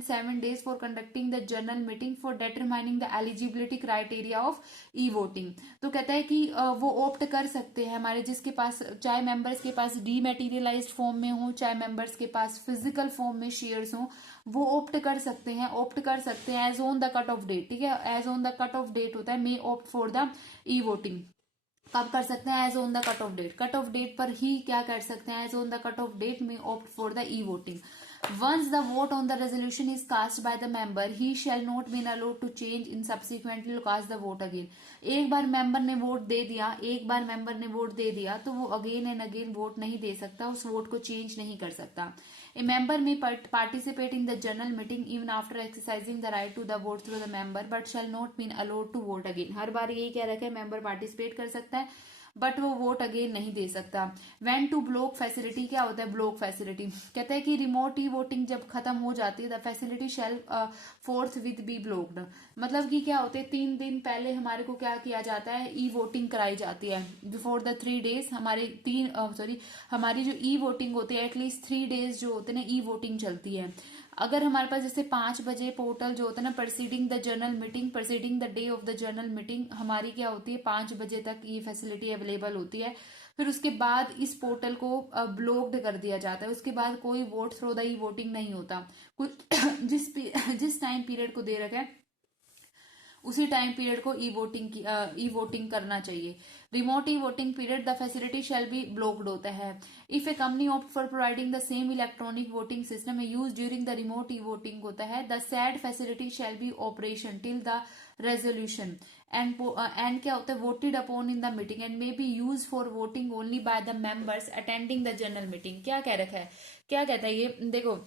7 days for conducting the general meeting for determining the eligibility criteria of e voting. तो कहता है कि वो ऑप्ट कर सकते हैं हमारे, जिसके पास चाहे मेंबर्स के पास डीमेटीरियलाइज्ड फॉर्म में हो, चाहे मेंबर्स के पास फिजिकल फॉर्म में शेयर्स हो, वो ऑप्ट कर सकते हैं as on the cut off date. ठीक है, as on the cut off date होता है, may opt for the e voting. कब कर सकते हैं, as on the cut off date पर ही क्या कर सकते हैं, as on the cut off date may opt for the e voting. Once the vote on the resolution is cast by the member, he shall not be allowed to change in subsequently to cast the vote again. एक बार member ने vote दे दिया तो वो again and again vote नहीं दे सकता, उस vote को change नहीं कर सकता। A member may participate in the general meeting even after exercising the right to the vote through the member, but shall not be allowed to vote again. हर बार यही कह रखा है, मेंबर पार्टिसिपेट कर सकता है बट वो वोट अगेन नहीं दे सकता। व्हेन टू ब्लॉक फैसिलिटी, क्या होता है ब्लॉक फैसिलिटी, कहता है कि रिमोट ई वोटिंग जब खत्म हो जाती है, the facility shall forthwith be blocked. मतलब कि क्या होते हैं, 3 दिन पहले हमारे को क्या किया जाता है, ई वोटिंग कराई जाती है। बिफोर द 3 days हमारी जो ई वोटिंग होती है, एटलीस्ट 3 days जो होते हैं ना ई वोटिंग चलती है। अगर हमारे पास जैसे 5 बजे पोर्टल जो होता है ना, preceding the general meeting, preceding the day of the general meeting, हमारी क्या होती है 5 बजे तक ये फैसिलिटी अवेलेबल होती है। फिर उसके बाद इस पोर्टल को ब्लॉक्ड कर दिया जाता है, उसके बाद कोई vote through the e voting नहीं होता। कुछ जिस टाइम पीरियड को दे रखा है उसी टाइम पीरियड को ई वोटिंग करना चाहिए। Remote e voting period the facility shall be blocked होता है। If a company opt for providing the same electronic voting system use during the remote e voting होता है, the said facility shall be operation till the resolution and क्या होता है voted upon in the meeting and may be use for voting only by the members attending the general meeting. क्या कह रखा है, क्या कहता है ये, देखो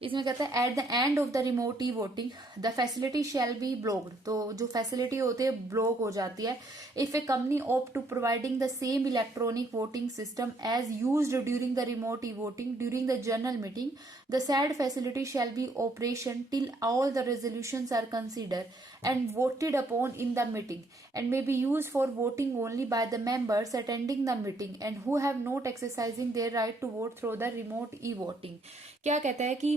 इसमें कहता है at the end of the remote e voting the facility shall be blocked. तो जो फैसिलिटी होती है ब्लॉक हो जाती है। If a company opt to providing the same electronic voting system as used during the remote e voting during the general meeting, the said facility shall be operation till all the resolutions are considered and voted upon in the meeting and may be used for voting only by the members attending the meeting and who have not exercising their right to vote through the remote e-voting। क्या कहता है कि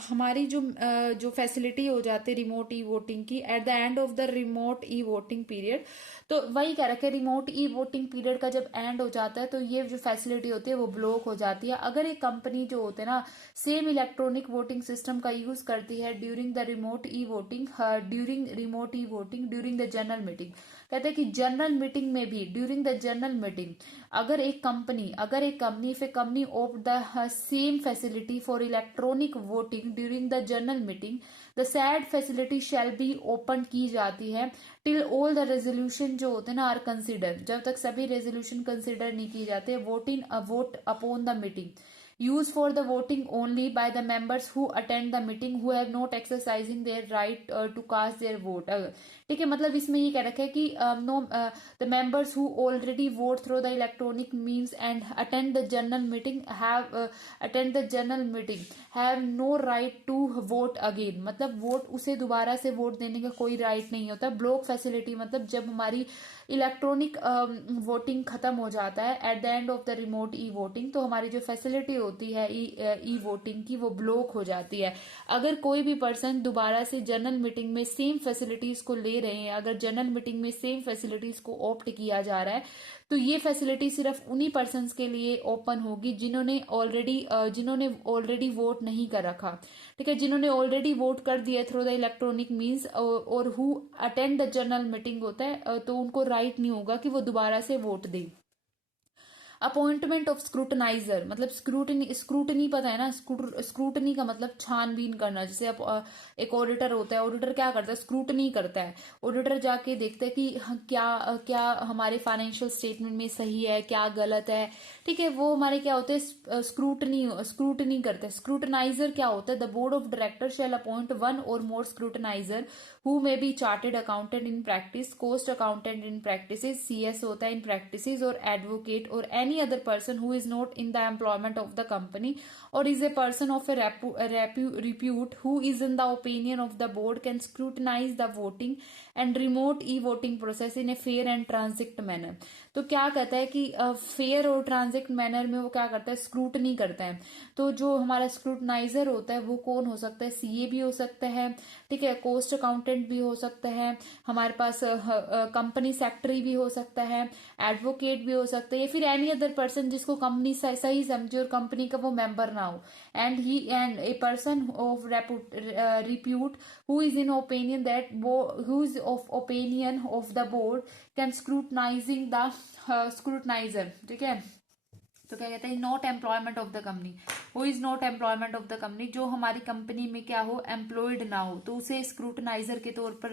हमारी जो facility हो जाती है remote e voting की eight the end of the remote e voting period, तो वही कह रखा है रिमोट ई वोटिंग पीरियड का जब एंड हो जाता है तो ये जो फैसिलिटी होती है वो ब्लॉक हो जाती है। अगर एक कंपनी जो होते हैं ना सेम इलेक्ट्रॉनिक वोटिंग सिस्टम का यूज करती है during the remote e voting, during remote e voting during the general meeting, कहते हैं कि जनरल मीटिंग में भी ड्यूरिंग द जनरल मीटिंग अगर एक company if a company opt the same facility for electronic voting during the general meeting, the said facility shall be opened की जाती है till all the resolution जो होते हैं ना आर कंसिडर, जब तक सभी रेजोल्यूशन कंसिडर नहीं किए जाते, vote upon the meeting used for the voting only by the members who attend the meeting who have not exercising their right to cast their vote। ठीक है, मतलब इसमें ये कह रखा है कि no the members who already vote through the electronic means and attend the general meeting have no right to vote again, मतलब वोट उसे दोबारा से वोट देने का कोई राइट नहीं होता। ब्लॉक फैसिलिटी मतलब जब हमारी इलेक्ट्रॉनिक वोटिंग खत्म हो जाता है at the end of the remote e voting, तो हमारी जो फैसिलिटी होती है ई वोटिंग की वो ब्लॉक हो जाती है। अगर कोई भी पर्सन दोबारा से जनरल मीटिंग में सेम फैसिलिटीज को ले रहे हैं, अगर जनरल मीटिंग में सेम फैसिलिटीज को ऑप्ट किया जा रहा है, तो ये फैसिलिटी सिर्फ उन्हीं पर्सन्स के लिए ओपन होगी जिन्होंने ऑलरेडी वोट नहीं कर रखा। ठीक है, जिन्होंने ऑलरेडी वोट कर दिया थ्रू द इलेक्ट्रॉनिक मीन्स और who attend the general meeting होता है, तो उनको राइट नहीं होगा कि वो दोबारा से वोट दें। अपॉइंटमेंट ऑफ स्क्रूटनाइजर मतलब स्क्रूटनी पता है ना, स्क्रूटनी का मतलब छानबीन करना। जैसे अब एक ऑडिटर होता है, ऑडिटर क्या करता है, स्क्रूटनी करता है। ऑडिटर जाके देखता है कि क्या हमारे फाइनेंशियल स्टेटमेंट में सही है, क्या गलत है। ठीक है, वो हमारे क्या होते हैं, स्क्रूटनी करते हैं। स्क्रूटनाइजर क्या होता है, the board of director shall appoint one or more scrutiniser who may be chartered accountant in practice, cost accountant in practice, CS होता है in practice, or advocate or any other person who is not in the employment of the company or is a person of a repute who is in the opinion of the board can scrutinize the voting and remote e-voting process in a fair and transparent manner। तो क्या कहता है कि fair और ट्रांजेक्ट manner में वो क्या करता है, स्क्रूटनी करता है। तो जो हमारा स्क्रूटनाइजर होता है वो कौन हो सकता है, CA भी हो सकता है, ठीक है, कोस्ट अकाउंटेंट भी हो सकता है, हमारे पास कंपनी सेक्रेटरी भी हो सकता है, एडवोकेट भी हो सकता है, या फिर एनी अदर पर्सन जिसको कंपनी सही समझे और कंपनी का वो मेंबर ना हो। And a person of repute who is in opinion that who is of opinion of the board can scrutinizing the scrutinizer। ठीक है, तो क्या कहते हैं, not employment of the company, who is not employment of the company, जो हमारी company में क्या हो, एम्प्लॉयड ना हो, तो उसे स्क्रूटनाइजर के तौर पर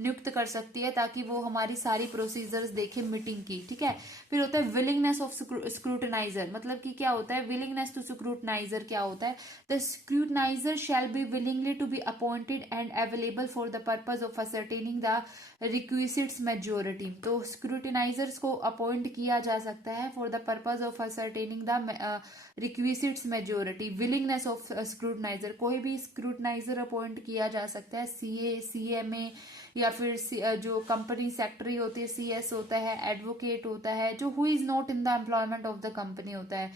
नियुक्त कर सकती है ताकि वो हमारी सारी प्रोसीजर्स देखे मीटिंग की। ठीक है, फिर होता है विलिंगनेस ऑफ स्क्रूटनाइजर, मतलब कि क्या होता है विलिंगनेस टू स्क्रूटनाइजर, क्या होता है, the scrutinizer shall be willingly to be appointed and available for the purpose of ascertaining the requisites majority. तो स्क्रूटनाइजर्स को अपॉइंट किया जा सकता है for the purpose of ascertaining the requisites majority. Willingness of scrutinizer, कोई भी स्क्रूटनाइजर appoint किया जा सकता है, CA CMA या फिर जो कंपनी सेक्रेटरी होती है, CS होता है, एडवोकेट होता है, जो who is not in the employment of the company होता है,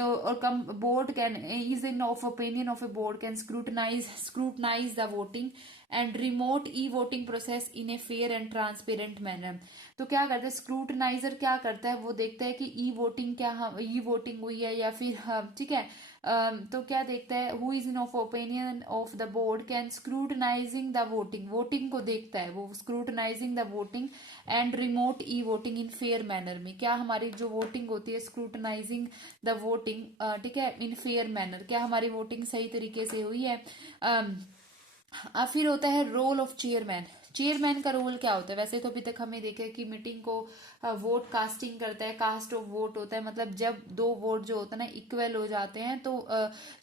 और board can is in of opinion of A board can scrutinise the voting and remote e voting process in a fair and transparent manner. तो क्या करता है स्क्रूटनाइजर, क्या करता है वो देखता है कि ई वोटिंग हुई है या फिर ठीक है, तो क्या देखता है, who is in of opinion of the board can scrutinising the voting को देखता है वो, scrutinising the voting and remote e voting in fair manner में, क्या हमारी जो वोटिंग होती है स्क्रूटनाइजिंग द वोटिंग, ठीक है, इन फेयर मैनर, क्या हमारी वोटिंग सही तरीके से हुई है। फिर होता है रोल ऑफ चेयरमैन। चेयरमैन का रोल क्या होता है, वैसे तो अभी तक हमें देखे कि मीटिंग को वोट कास्टिंग करता है, कास्ट ऑफ वोट होता है, मतलब जब दो वोट जो होता है ना इक्वल हो जाते हैं तो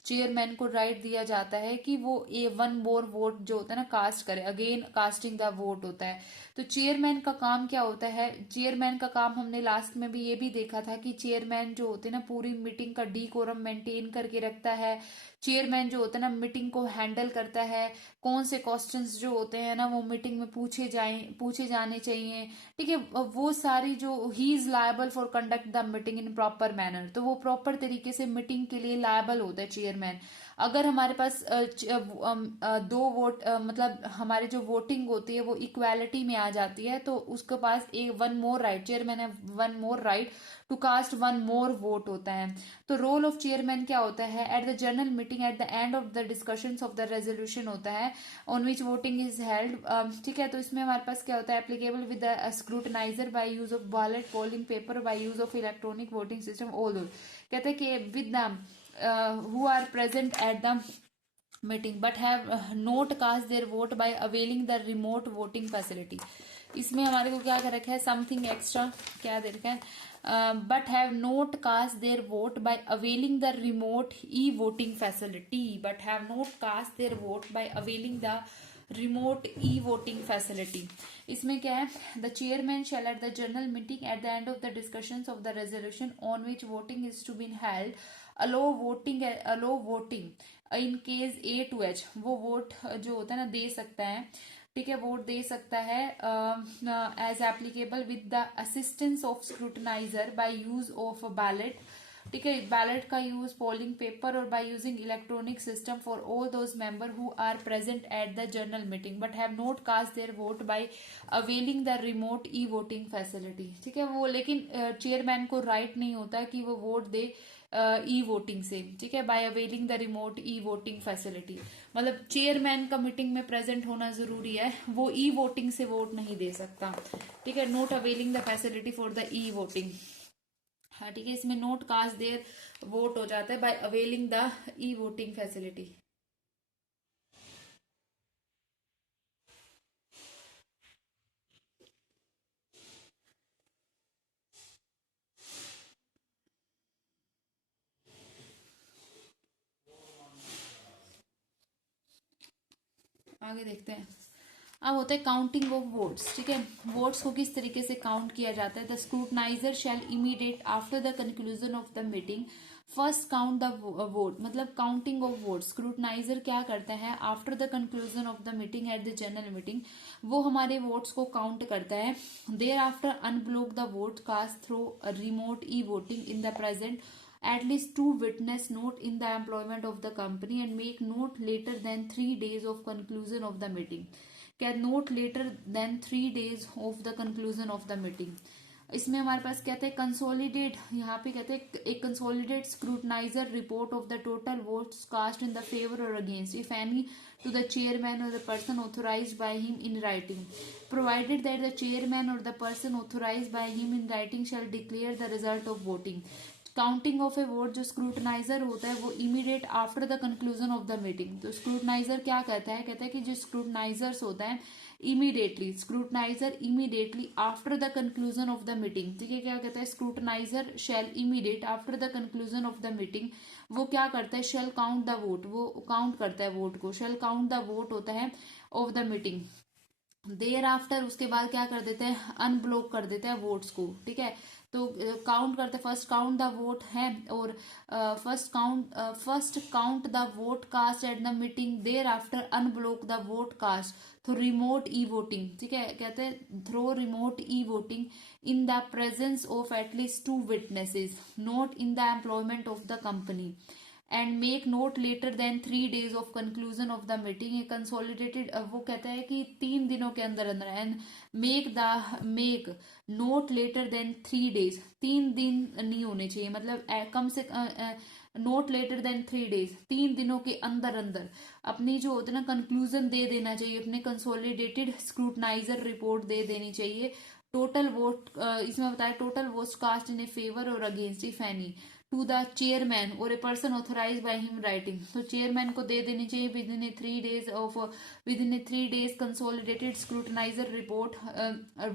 चेयरमैन को राइट दिया जाता है कि वो वन मोर वोट जो होता है ना कास्ट करे, अगेन कास्टिंग द वोट होता है। तो चेयरमैन का काम क्या होता है, चेयरमैन का काम हमने लास्ट में भी ये भी देखा था कि चेयरमैन जो होते हैं ना पूरी मीटिंग का डीकोरम मेंटेन करके रखता है। चेयरमैन जो होता है ना मीटिंग को हैंडल करता है, कौन से क्वेश्चंस जो होते हैं ना वो मीटिंग मीटिंग में पूछे जाने चाहिए, ठीक है। वो सारी जो he is liable for conduct the meeting in proper manner, तो वो प्रॉपर तरीके से मीटिंग के लिए लायबल होता है चेयरमैन। अगर हमारे पास दो वोट मतलब हमारे जो वोटिंग होती है वो इक्वालिटी में आ जाती है, तो उसके पास एक वन मोर राइट, चेयरमैन है one more right to cast one more vote होता है। तो रोल ऑफ चेयरमैन क्या होता है, at the general meeting at the end of the discussions of the resolution होता है on which voting is held, ठीक है। तो इसमें हमारे पास क्या होता है, applicable with the scrutinizer by use of ballot polling paper by use of electronic voting system all दो, कहते हैं कि with the who are present at the meeting but have not cast their vote by availing the remote voting facility। इसमें हमारे को क्या कर रखा है, समथिंग एक्स्ट्रा क्या दे रखा है, but have not cast their vote by availing the remote e voting facility, but have not cast their vote by availing the remote e voting facility. इसमें क्या है, the chairman shall at the general meeting at the end of the discussions of the resolution on which voting is to be held allow voting in case A to H, वो vote जो होता है ना दे सकता है, ठीक है, vote दे सकता है as applicable with the assistance of scrutinizer by use of ballot, ठीक है, बैलेट का यूज, पोलिंग पेपर और by using electronic system for all those member who are present at the general meeting but have not cast their vote by availing the remote e voting facility, ठीक है। वो लेकिन chairman को right नहीं होता कि वो वोट दे e voting से, ठीक है, by availing the remote e voting facility, मतलब चेयरमैन का मीटिंग में प्रेजेंट होना जरूरी है, वो ई वोटिंग से वोट नहीं दे सकता, ठीक है, not availing the facility for the e voting, हाँ ठीक है, इसमें नोट कास्ट देयर वोट हो जाता है by availing the e voting facility. आगे देखते हैं, अब होता है काउंटिंग ऑफ वोट्स, ठीक है, वोट्स को किस तरीके से काउंट किया जाता है। The scrutinizer shall immediate after the conclusion of the meeting first count the vote, मतलब काउंटिंग ऑफ वोट, स्क्रूटनाइजर क्या करता है after the conclusion of the meeting at the general meeting, वो हमारे वोट्स को काउंट करता है, thereafter unblock the vote cast through remote e voting in the present at least two witness note in the employment of the company and make note later than 3 days of conclusion of the meeting, क्या not later than 3 days of the conclusion of the meeting. इसमें हमारे पास कहते हैं consolidate, यहाँ पे कहते हैं एक consolidate scrutinizer report of the total votes cast in the favour और against if any to the chairman or the person authorised by him in writing, provided that the chairman or the person authorised by him in writing shall declare the result of voting. Counting of a vote, जो स्क्रूटनाइजर होता है वो immediate after the conclusion of the meeting, तो scrutinizer क्या कहता है, कहता है कि जो स्क्रूटनाइजर्स होता है immediately, scrutinizer immediately after the conclusion of the meeting, ठीक है, क्या कहता है, scrutinizer shall immediate after the conclusion of the meeting, वो क्या करता है, शेल काउंट द वोट, वो काउंट करता है वोट को, शेल काउंट द वोट होता है of the meeting, there after उसके बाद क्या कर देते हैं, अनब्लॉक कर देते हैं वोट्स को, ठीक है। तो काउंट करते फर्स्ट काउंट द वोट है और first count the vote cast at the meeting, thereafter unblock the vote cast through remote e voting, ठीक है, कहते हैं through remote e voting in the presence of at least 2 witnesses not in the employment of the company and make not later than 3 days of conclusion of the meeting, ये consolidated, वो कहता है कि 3 दिनों के अंदर अंदर, and make not later than 3 days, 3 दिन नहीं होने चाहिए, मतलब कम से नोट लेटर देन 3 days, 3 दिनों के अंदर अंदर अपनी जो होता है ना कंक्लूजन दे देना चाहिए, अपने कंसोलिडेटेड स्क्रूटनाइजर रिपोर्ट दे देनी चाहिए, टोटल वोट, इसमें बताया total votes cast in a favour और against if any to the chairman or a person authorise by him writing, तो चेयरमैन को दे देनी चाहिए within a 3 days consolidated scrutinizer report,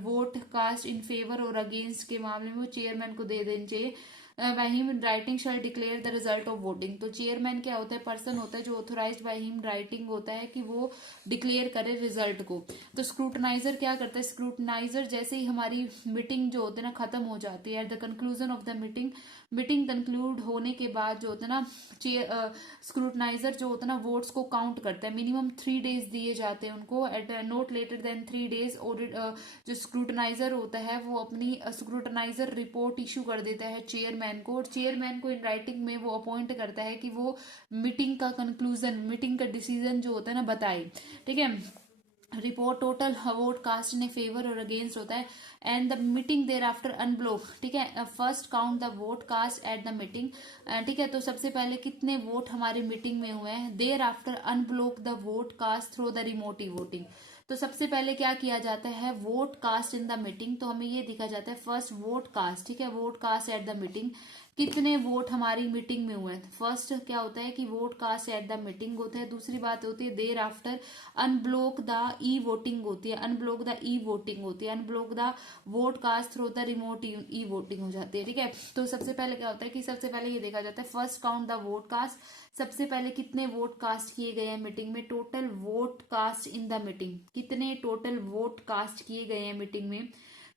vote cast in favour और against के मामले में वो चेयरमैन को दे देनी चाहिए by him writing shall declare the result of voting. तो चेयरमैन क्या होता है, पर्सन होता है जो ऑथोराइज्ड बाय हिम राइटिंग होता है कि वो डिक्लेयर करे रिजल्ट को। तो स्क्रूटनाइजर क्या करता है, स्क्रूटनाइजर जैसे ही हमारी मीटिंग जो होती है ना खत्म हो जाती है, at the conclusion of the meeting, meeting conclude होने के बाद जो होता है ना स्क्रूटनाइजर जो होता है ना वोट्स को काउंट करता है। मिनिमम 3 days दिए जाते हैं उनको, at not later than 3 days। और जो स्क्रूटनाइजर होता है वो अपनी स्क्रूटनाइजर रिपोर्ट इशू कर देता है चेयरमैन को, और चेयरमैन को इन राइटिंग में वो अपॉइंट करता है कि वो मीटिंग का कंक्लूजन, मीटिंग का डिसीजन जो होता है ना बताए। ठीक है, report total vote cast in favour और अगेंस्ट होता है, and the meeting thereafter unblock. ठीक है, first count the vote cast at the meeting. ठीक है, तो सबसे पहले कितने वोट हमारे मीटिंग में हुए हैं, thereafter unblock the vote cast through the remote voting. तो सबसे पहले क्या किया जाता है, vote cast in the meeting. तो हमें ये दिखा जाता है फर्स्ट वोट कास्ट। ठीक है, vote cast at the meeting, कितने वोट हमारी मीटिंग में हुए। फर्स्ट क्या होता है कि vote cast at the meeting होता है। दूसरी बात होती है thereafter unblock the e voting होती है, अनब्लॉक द ई वोटिंग होती है, unblock the vote cast through the remote e voting हो जाती है। ठीक है, तो सबसे पहले क्या होता है कि सबसे पहले ये देखा जाता है first count the vote cast, सबसे पहले कितने वोट कास्ट किए गए हैं मीटिंग में, total vote cast in the meeting, कितने टोटल वोट कास्ट किए गए हैं मीटिंग में।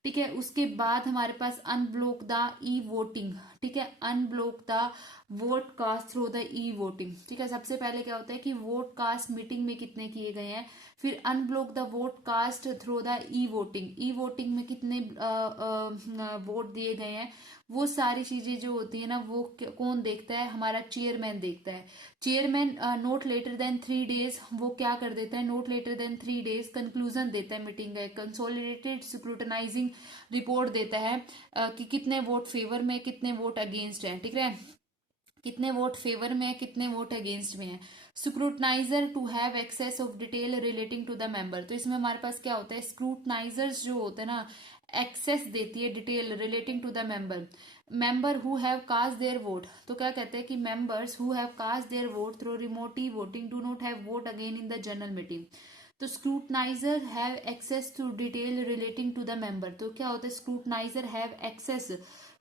ठीक है, उसके बाद हमारे पास अनब्लॉक द ई वोटिंग। ठीक है, unblock the vote cast through the e voting. ठीक है, सबसे पहले क्या होता है कि वोट कास्ट मीटिंग में कितने किए गए हैं, फिर unblock the vote cast through the e voting, e voting में कितने वोट दिए गए हैं। वो सारी चीजें जो होती है ना वो कौन देखता है, हमारा चेयरमैन देखता है। Chairman not later than 3 days, वो क्या कर देता है, not later than 3 days conclusion देता है मीटिंग का, कंसोलिडेटेड स्क्रूटनाइजिंग रिपोर्ट देता है कि कितने वोट फेवर में, कितने वोट अगेंस्ट है। ठीक है, कितने वोट फेवर में है, कितने वोट अगेंस्ट में है। Scrutinizer to have access of detail relating to the member. तो इसमें हमारे पास क्या होता है, स्क्रूटनाइजर्स जो होते हैं ना एक्सेस देती है detail relating to the member who have cast their vote. तो क्या कहते हैं कि members who have cast their vote through remote voting do not have vote again in the general meeting. तो scrutinizer have access to detail relating to the member. तो क्या होता है, scrutinizer have access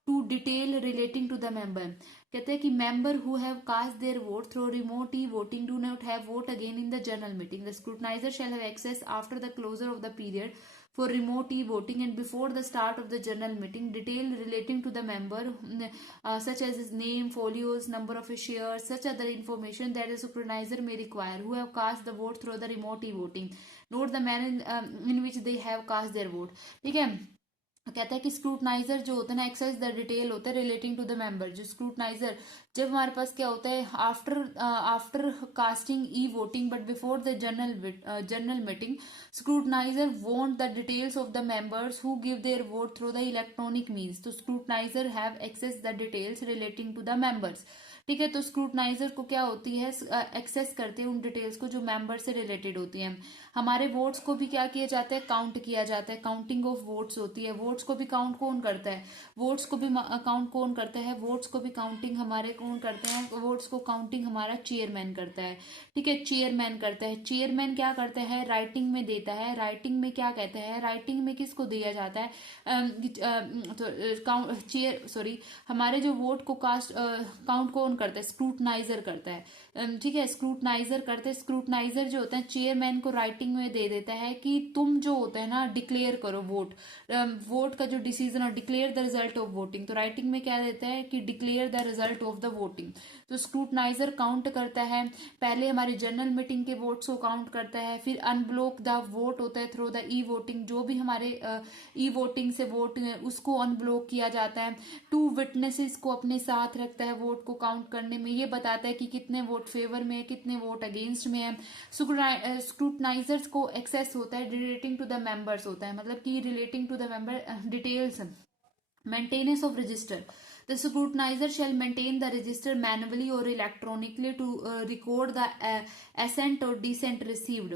to detail relating to the member. कहते हैं कि member who have cast their vote through remote voting do not have vote again in the general meeting. The scrutinizer shall have access after the closure of the period for remote e-voting and before the start of the general meeting detail relating to the member such as his name, folios, number of his shares, such other information that the supervisor may require who have cast the vote through the remote e-voting. Note the manner in which they have cast their vote. ठीक है, कहता है कि स्क्रूटनाइजर जो होता है ना access the detail होता है रिलेटिंग टू द मेंबर। जो स्क्रूटनाइजर जब हमारे पास क्या होता है after casting e voting but before the general meeting, scrutinizer want the details of the members who give their vote through the electronic means. तो scrutinizer have access the details relating to the members. ठीक है, तो स्क्रूटनाइजर को क्या होती है, access करते हैं उन डिटेल्स को जो मेंबर से रिलेटेड होती हैं। हमारे वोट्स को भी क्या किया जाता है, काउंट किया जाता है, काउंटिंग ऑफ वोट्स होती है। वोट्स को भी काउंट कौन करता है, वोट्स को भी काउंट कौन करता है, वोट्स को भी काउंटिंग हमारे कौन करते हैं, वोट्स को काउंटिंग हमारा चेयरमैन करता है। ठीक है, चेयरमैन करता है। चेयरमैन क्या करता है, राइटिंग में देता है। राइटिंग में क्या कहता है, राइटिंग में किसको दिया जाता है, हमारे जो वोट को कास्ट काउंट कौन करता है, स्क्रूटनाइजर करता है। ठीक है, स्क्रूटनाइजर करते हैं। स्क्रूटनाइजर जो होता है चेयरमैन को राइटिंग में दे देता है कि तुम जो होता है ना डिक्लेयर करो वोट, वोट का जो डिसीजन और declare the result of voting. तो राइटिंग में क्या देता है कि declare the result of the voting. तो स्क्रूटनाइजर काउंट करता है, पहले हमारी जनरल मीटिंग के वोट्स को काउंट करता है, फिर अनब्लॉक द वोट होता है थ्रू द ई वोटिंग। जो भी हमारे ई वोटिंग से वोट उसको अनब्लॉक किया जाता है। 2 विटनेसेस को अपने साथ रखता है वोट को काउंट करने में, ये बताता है कि कितने वोट फेवर में है, कितने वोट अगेंस्ट में है। स्क्रूटनाइजर्स को एक्सेस होता है रिलेटिंग टू द मेंबर्स होता है, मतलब कि relating to the member details. Maintenance of register, the scrutinizer shall maintain the register manually or electronically to record the assent or dissent received,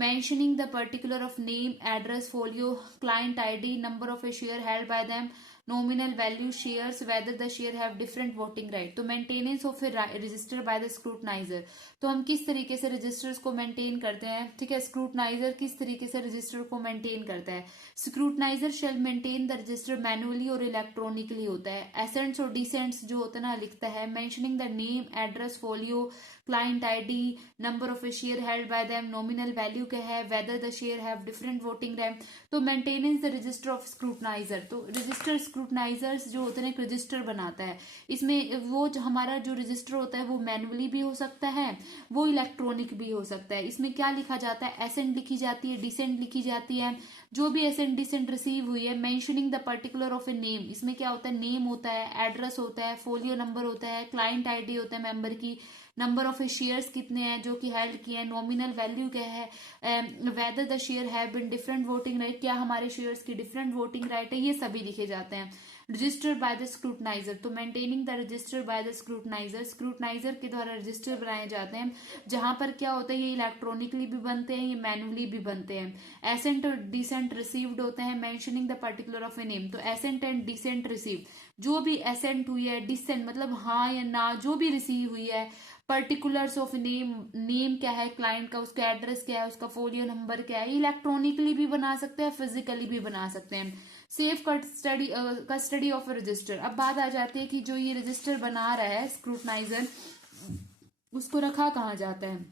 mentioning the particular of name, address, folio, client ID, number of a share held by them, nominal value shares whether the share have different voting right. तो maintenance of a register by the scrutinizer, तो हम किस तरीके से registers को maintain करते हैं, ठीक है। स्क्रूटनाइजर किस तरीके से रजिस्टर को मेंटेन करता है। Scrutinizer shall maintain the register manually और इलेक्ट्रॉनिकली होता है। एसेंट्स और डिसेंट्स जो होता है ना लिखता है, mentioning the name, address, folio, client ID, number of A share held by them, nominal value क्या है, whether the share have different voting rank. तो मेंटेनेंस द रजिस्टर ऑफ स्क्रूटनाइजर, तो रजिस्टर स्क्रूटनाइजर्स जो होते हैं एक रजिस्टर बनाता है। इसमें वो जो हमारा जो रजिस्टर होता है वो मैनुअली भी हो सकता है, वो इलेक्ट्रॉनिक भी हो सकता है। इसमें क्या लिखा जाता है, एसेंट लिखी जाती है, डिसेंट लिखी जाती है, जो भी एसेंट डिसेंट रिसीव हुई है। Mentioning the particular of a name, इसमें क्या होता है, नेम होता है, एड्रेस होता है, फोलियो नंबर होता है, क्लाइंट आईडी होता है मेंबर की, नंबर ऑफ शेयर्स कितने हैं जो कि हेल्ड किए हैं, नॉमिनल वैल्यू क्या है, whether the share have been different voting right, क्या हमारे शेयर्स की डिफरेंट वोटिंग राइट है, ये सभी लिखे जाते हैं। रजिस्टर बाय द स्क्रूटनाइजर, तो maintaining the register by the scrutinizer, scrutinizer के द्वारा रजिस्टर बनाए जाते हैं, जहां पर क्या होता है ये इलेक्ट्रॉनिकली भी बनते हैं, ये मैनुअली भी बनते हैं। एसेंट और डिसेंट रिसीव्ड होते हैं, mentioning the particular of a name, तो एसेंट एंड डिसेंट रिसीव, जो भी एसेंट हुई है, डिसेंट मतलब हाँ या ना, जो भी रिसीव हुई है, पर्टिकुलर्स ऑफ नेम, नेम क्या है क्लाइंट का, उसका एड्रेस क्या है, उसका फोलियो नंबर क्या है, इलेक्ट्रॉनिकली भी बना सकते हैं, फिजिकली भी बना सकते हैं। सेफ कस्टडी ऑफ रजिस्टर, अब बात आ जाती है कि जो ये रजिस्टर बना रहा है स्क्रूटनाइजर, उसको रखा कहाँ जाता है,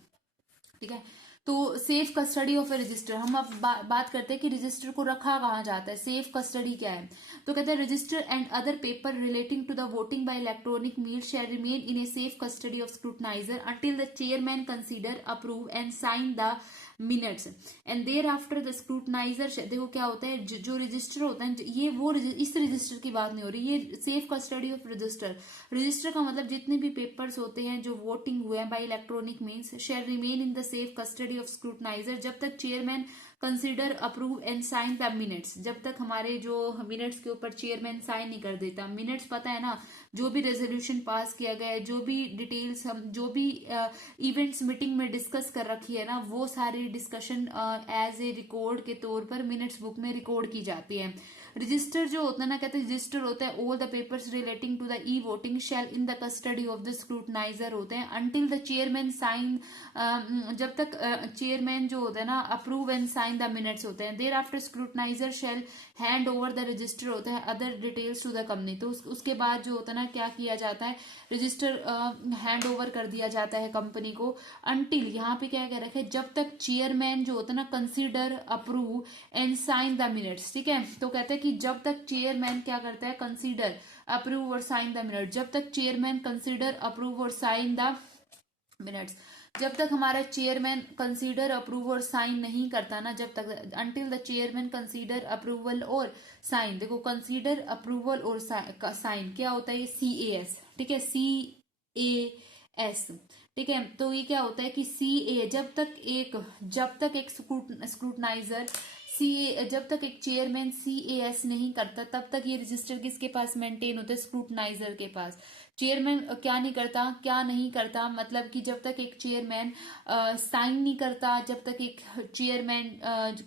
ठीक है। तो safe custody of a register, हम अब बात करते हैं कि रजिस्टर को रखा कहाँ जाता है, सेफ कस्टडी क्या है। तो कहते हैं register and other paper relating to the voting by electronic means shall remain in a safe custody of scrutinizer until the chairman consider, approve and sign the minutes and thereafter the scrutinizer. देखो क्या होता है, जो register होता है ये वो इस रजिस्टर की बात नहीं हो रही, ये safe custody of register. Register का मतलब जितने भी पेपर्स होते हैं जो वोटिंग हुए हैं by electronic means shall remain in the safe custody of scrutinizer जब तक chairman consider, approve and sign the minutes, जब तक हमारे जो मिनट्स के ऊपर चेयरमैन साइन नहीं कर देता। मिनट्स पता है ना, जो भी रेजोल्यूशन पास किया गया है, जो भी डिटेल्स हम जो भी इवेंट्स मीटिंग में डिस्कस कर रखी है ना, वो सारी डिस्कशन एज ए रिकॉर्ड के तौर पर मिनट्स बुक में रिकॉर्ड की जाती है। रजिस्टर जो होता है ना, कहते हैं रजिस्टर होता है all the papers relating to the e voting shall in the custody of the scrutinizer होते हैं अंटिल द चेयरमैन साइन, जब तक चेयरमैन जो होता है ना approve and sign the minutes होते हैं। Thereafter scrutinizer shall hand over the register होता है other details to the company, तो उसके बाद जो होता है ना क्या किया जाता है, रजिस्टर हैंड ओवर कर दिया जाता है कंपनी को। अंटिल यहाँ पे क्या कह रखा है, जब तक चेयरमैन जो होता है ना consider, approve and sign the minutes, ठीक है। तो कहते हैं कि जब तक चेयरमैन क्या करता है, कंसीडर, अप्रूव और साइन द मिनट, जब तक चेयरमैन कंसीडर, अप्रूव और साइन द मिनट्स, जब तक हमारा चेयरमैन कंसीडर, अप्रूव और साइन नहीं करता ना, जब तक until the chairman consider, approval और साइन। देखो कंसीडर, अप्रूवल और साइन क्या होता है, ये CAS, ठीक है, CAS, ठीक है। तो ये क्या होता है कि CA जब तक एक स्क्रूटनाइजर जब तक एक चेयरमैन CAS नहीं करता तब तक ये रजिस्टर किसके पास मेंटेन होता है, स्क्रूटनाइजर के पास। चेयरमैन क्या नहीं करता, क्या नहीं करता मतलब कि जब तक एक चेयरमैन साइन नहीं करता, जब तक एक चेयरमैन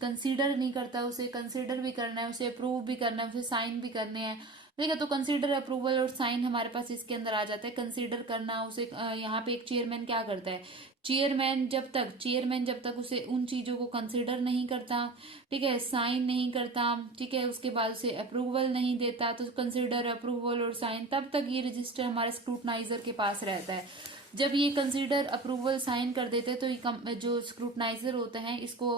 कंसीडर नहीं करता, उसे कंसीडर भी करना है, उसे अप्रूव भी करना है, उसे साइन भी करने हैं, ठीक है। तो कंसीडर, अप्रूवल और साइन हमारे पास इसके अंदर आ जाता है। कंसीडर करना, उसे यहाँ पे एक चेयरमैन क्या करता है, चेयरमैन जब तक उसे उन चीजों को कंसीडर नहीं करता, ठीक है, साइन नहीं करता, ठीक है, उसके बाद उसे अप्रूवल नहीं देता, तो कंसीडर, अप्रूवल और साइन, तब तक ये रजिस्टर हमारे स्क्रूटनाइजर के पास रहता है। जब ये कंसीडर, अप्रूवल, साइन कर देते हैं तो ये जो स्क्रूटनाइजर होता है इसको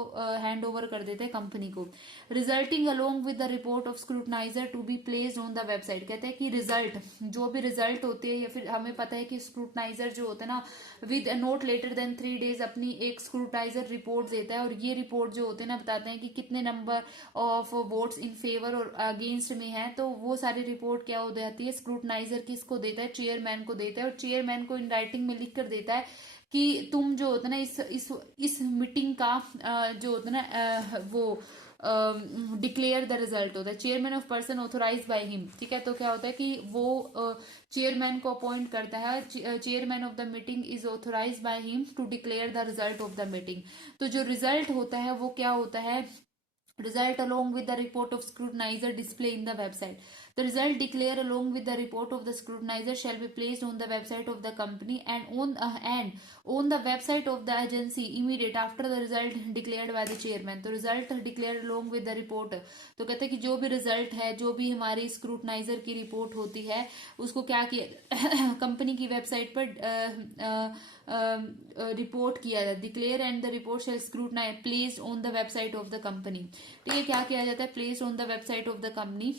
हैंड ओवर कर देते हैं कंपनी को। Resulting along with the report of scrutinizer to be placed on the website, कहते हैं कि रिजल्ट, जो भी रिजल्ट होती है, या फिर हमें पता है कि स्क्रूटनाइजर जो होता है ना with not later than 3 days अपनी एक स्क्रूटाइजर रिपोर्ट देता है, और ये रिपोर्ट जो होते हैं ना बताते हैं कि कितने number of votes in favour और अगेंस्ट में है। तो वो सारी रिपोर्ट क्या हो जाती है, स्क्रूटनाइजर किसको देता है, चेयरमैन को देता है, और चेयरमैन को इन राइटिंग में लिख कर देता है कि तुम जो होता है ना इस मीटिंग का जो होता है ना वो डिक्लेयर द रिजल्ट होता है। Chairman of person authorise by him, ठीक है। तो क्या होता है कि वो चेयरमैन को अपॉइंट करता है, chairman of the meeting is authorise by him to declare the result of the meeting. तो जो रिजल्ट होता है वो क्या होता है, result along with the report of scrutinizer display in the website. The result declared along with the report of the scrutinizer shall be placed on the website of the company and on the website of the agency immediate after the result declared by the chairman. तो result declared along with the report, तो कहते हैं कि जो भी result है, जो भी हमारी स्क्रूटनाइजर की रिपोर्ट होती है, उसको क्या किया कंपनी की वेबसाइट पर रिपोर्ट किया जाता है. Declare and the report shall scrutinise placed on the website of the company. ठीक है, क्या किया जाता है, placed on the website of the company.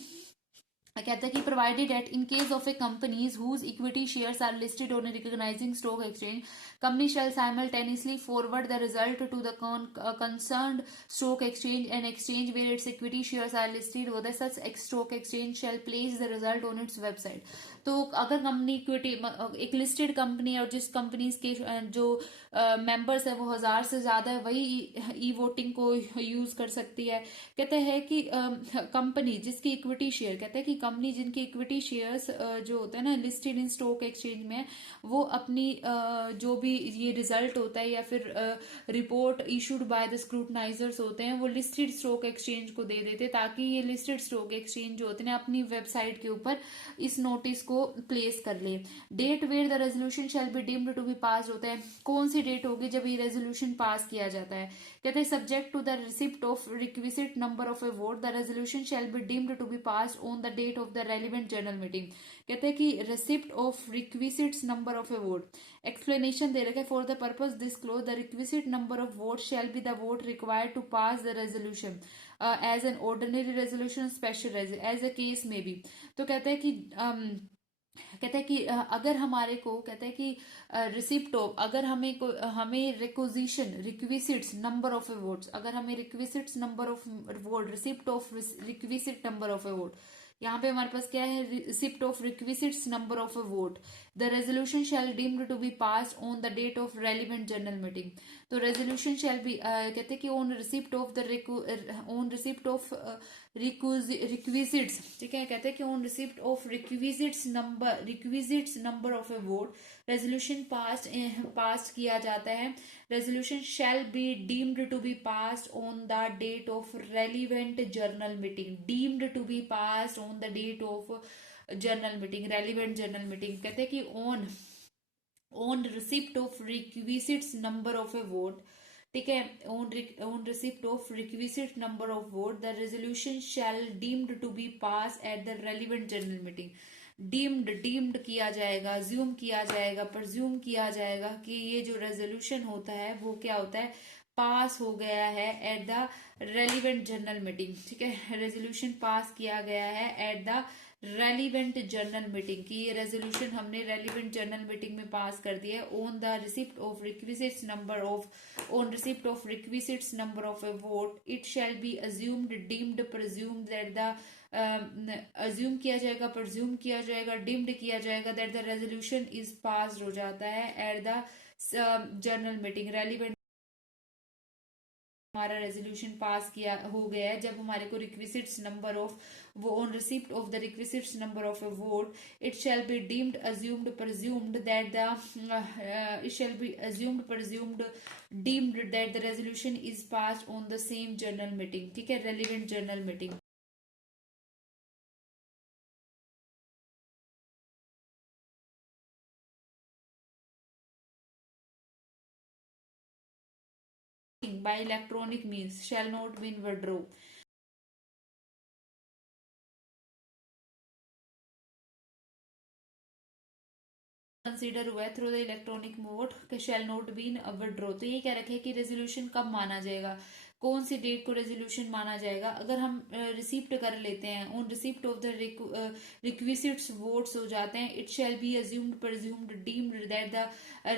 कहता है कि provided at in case of a companies whose equity shares are listed on a recognising stock exchange, company shall simultaneously forward the result to the concerned stock exchange and exchange where its equity shares are listed, whether such stock exchange shall place the result on its website. तो अगर company equity एक listed company है और जिस companies के जो members है वो 1000 से ज्यादा है, वही ई वोटिंग को यूज कर सकती है. कहते हैं कि कंपनी जिसकी इक्विटी शेयर, कहते हैं कि कंपनी जिनके इक्विटी शेयर्स जो होते हैं ना लिस्टेड इन स्टॉक एक्सचेंज में, वो अपनी जो भी ये रिजल्ट होता है या फिर रिपोर्ट इशूड बाय द स्क्रूटनाइजर्स होते हैं, वो लिस्टेड स्टॉक एक्सचेंज को दे देते, ताकि ये लिस्टेड स्टॉक एक्सचेंज जो होते हैं अपनी वेबसाइट के ऊपर इस नोटिस को प्लेस कर ले. Date where the resolution shall be deemed to be pass होता है, कौन सी डेट होगी जब ये रेजोल्यूशन पास किया जाता है. कहते हैं subject to the receipt of requisite number of a vote the resolution shall be deemed to be pass on the date of the relevant general meeting. कहते हैं कि receipt of requisites number of a vote, explanation दे रखा है. For the purpose disclose the requisite number of vote shall be the vote required to pass the resolution as an ordinary resolution special as a case में भी. तो कहते हैं कि कहते हैं कि अगर हमारे को कहते हैं कि रिसिप्ट ऑफ, अगर हमें requisition requisites number of a votes, अगर हमें requisites number of vote, receipt of requisite number of a vote, यहाँ पे हमारे पास क्या है, receipt of requisites number of a vote, the resolution shall deemed to be pass on the date of relevant general meeting. तो resolution shall be कहते हैं कि ऑन रिसिप्ट ऑफ रिक्विजिट्स, ठीक है, कहते हैं कि on receipt of requisites number of a vote resolution pass किया जाता है. Resolution shall be deemed to be passed on the date of relevant general meeting. Deemed to be passed on the date of general meeting, relevant general meeting. कहते हैं कि on receipt of requisites number of a vote, ठीक है, on receipt of requisite number of vote the resolution shall deemed to be pass at the relevant general meeting. Deemed किया जाएगा, ज्यूम किया जाएगा, presume किया जाएगा कि ये जो रेजोल्यूशन होता है वो क्या होता है, पास हो गया है at the relevant general meeting. ठीक है, रेजोल्यूशन पास किया गया है at the relevant general meeting, की ये रेजोल्यूशन हमने रेलिवेंट जनरल मीटिंग में पास कर दिया है. On the receipt of requisites number of on receipt of requisites number of a vote it shall be assumed deemed presumed that the assume किया जाएगा, presume किया जाएगा, डीम्ड किया जाएगा that the resolution is passed हो जाता है at the general meeting. Relevant हमारा रेजोल्यूशन पास किया हो गया है जब हमारे को रिक्विजिट्स नंबर ऑफ वो on receipt of the requisites number of a vote it shall be deemed assumed presumed that the it shall be assumed presumed deemed that the resolution is passed on the same general meeting. ठीक है, relevant general meeting. by electronic means shall not be withdrawn. Consider हुआ है through the electronic mode shall not be withdraw. तो ये क्या रखे कि resolution कब माना जाएगा, कौन सी डेट को रेजोल्यूशन माना जाएगा. अगर हम रिसिप्ट कर लेते हैं, on receipt of the requisites votes हो जाते हैं, it shall be assumed presumed deemed that the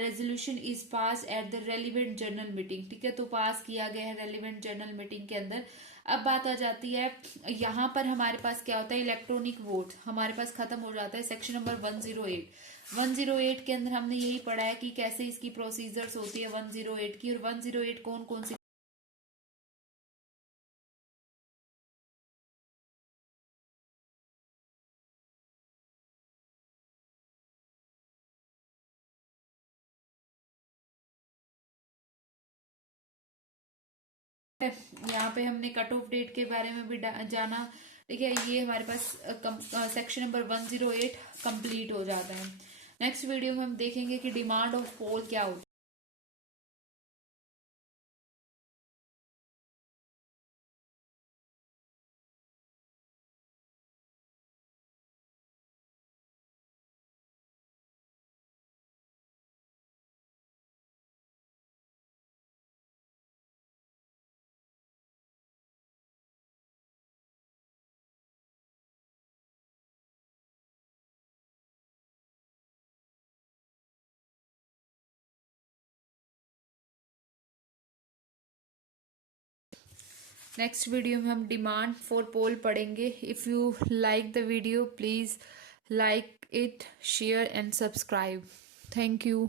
resolution is pass at the relevant general meeting. ठीक है, तो पास किया गया है रेलिवेंट जनरल मीटिंग के अंदर. अब बात आ जाती है यहाँ पर हमारे पास क्या होता है, इलेक्ट्रॉनिक वोट हमारे पास खत्म हो जाता है. सेक्शन नंबर 108 के अंदर हमने यही पढ़ा है कि कैसे इसकी प्रोसीजर्स होती है 108 की, और 108 कौन कौन सी यहाँ पे हमने कट ऑफ डेट के बारे में भी जाना. ठीक है, ये हमारे पास सेक्शन नंबर 108 कंप्लीट हो जाता है। नेक्स्ट वीडियो में हम देखेंगे कि डिमांड ऑफ पोल क्या होती है। नेक्स्ट वीडियो में हम डिमांड फॉर पोल पढ़ेंगे। If you like the video please like it, share and subscribe. Thank you.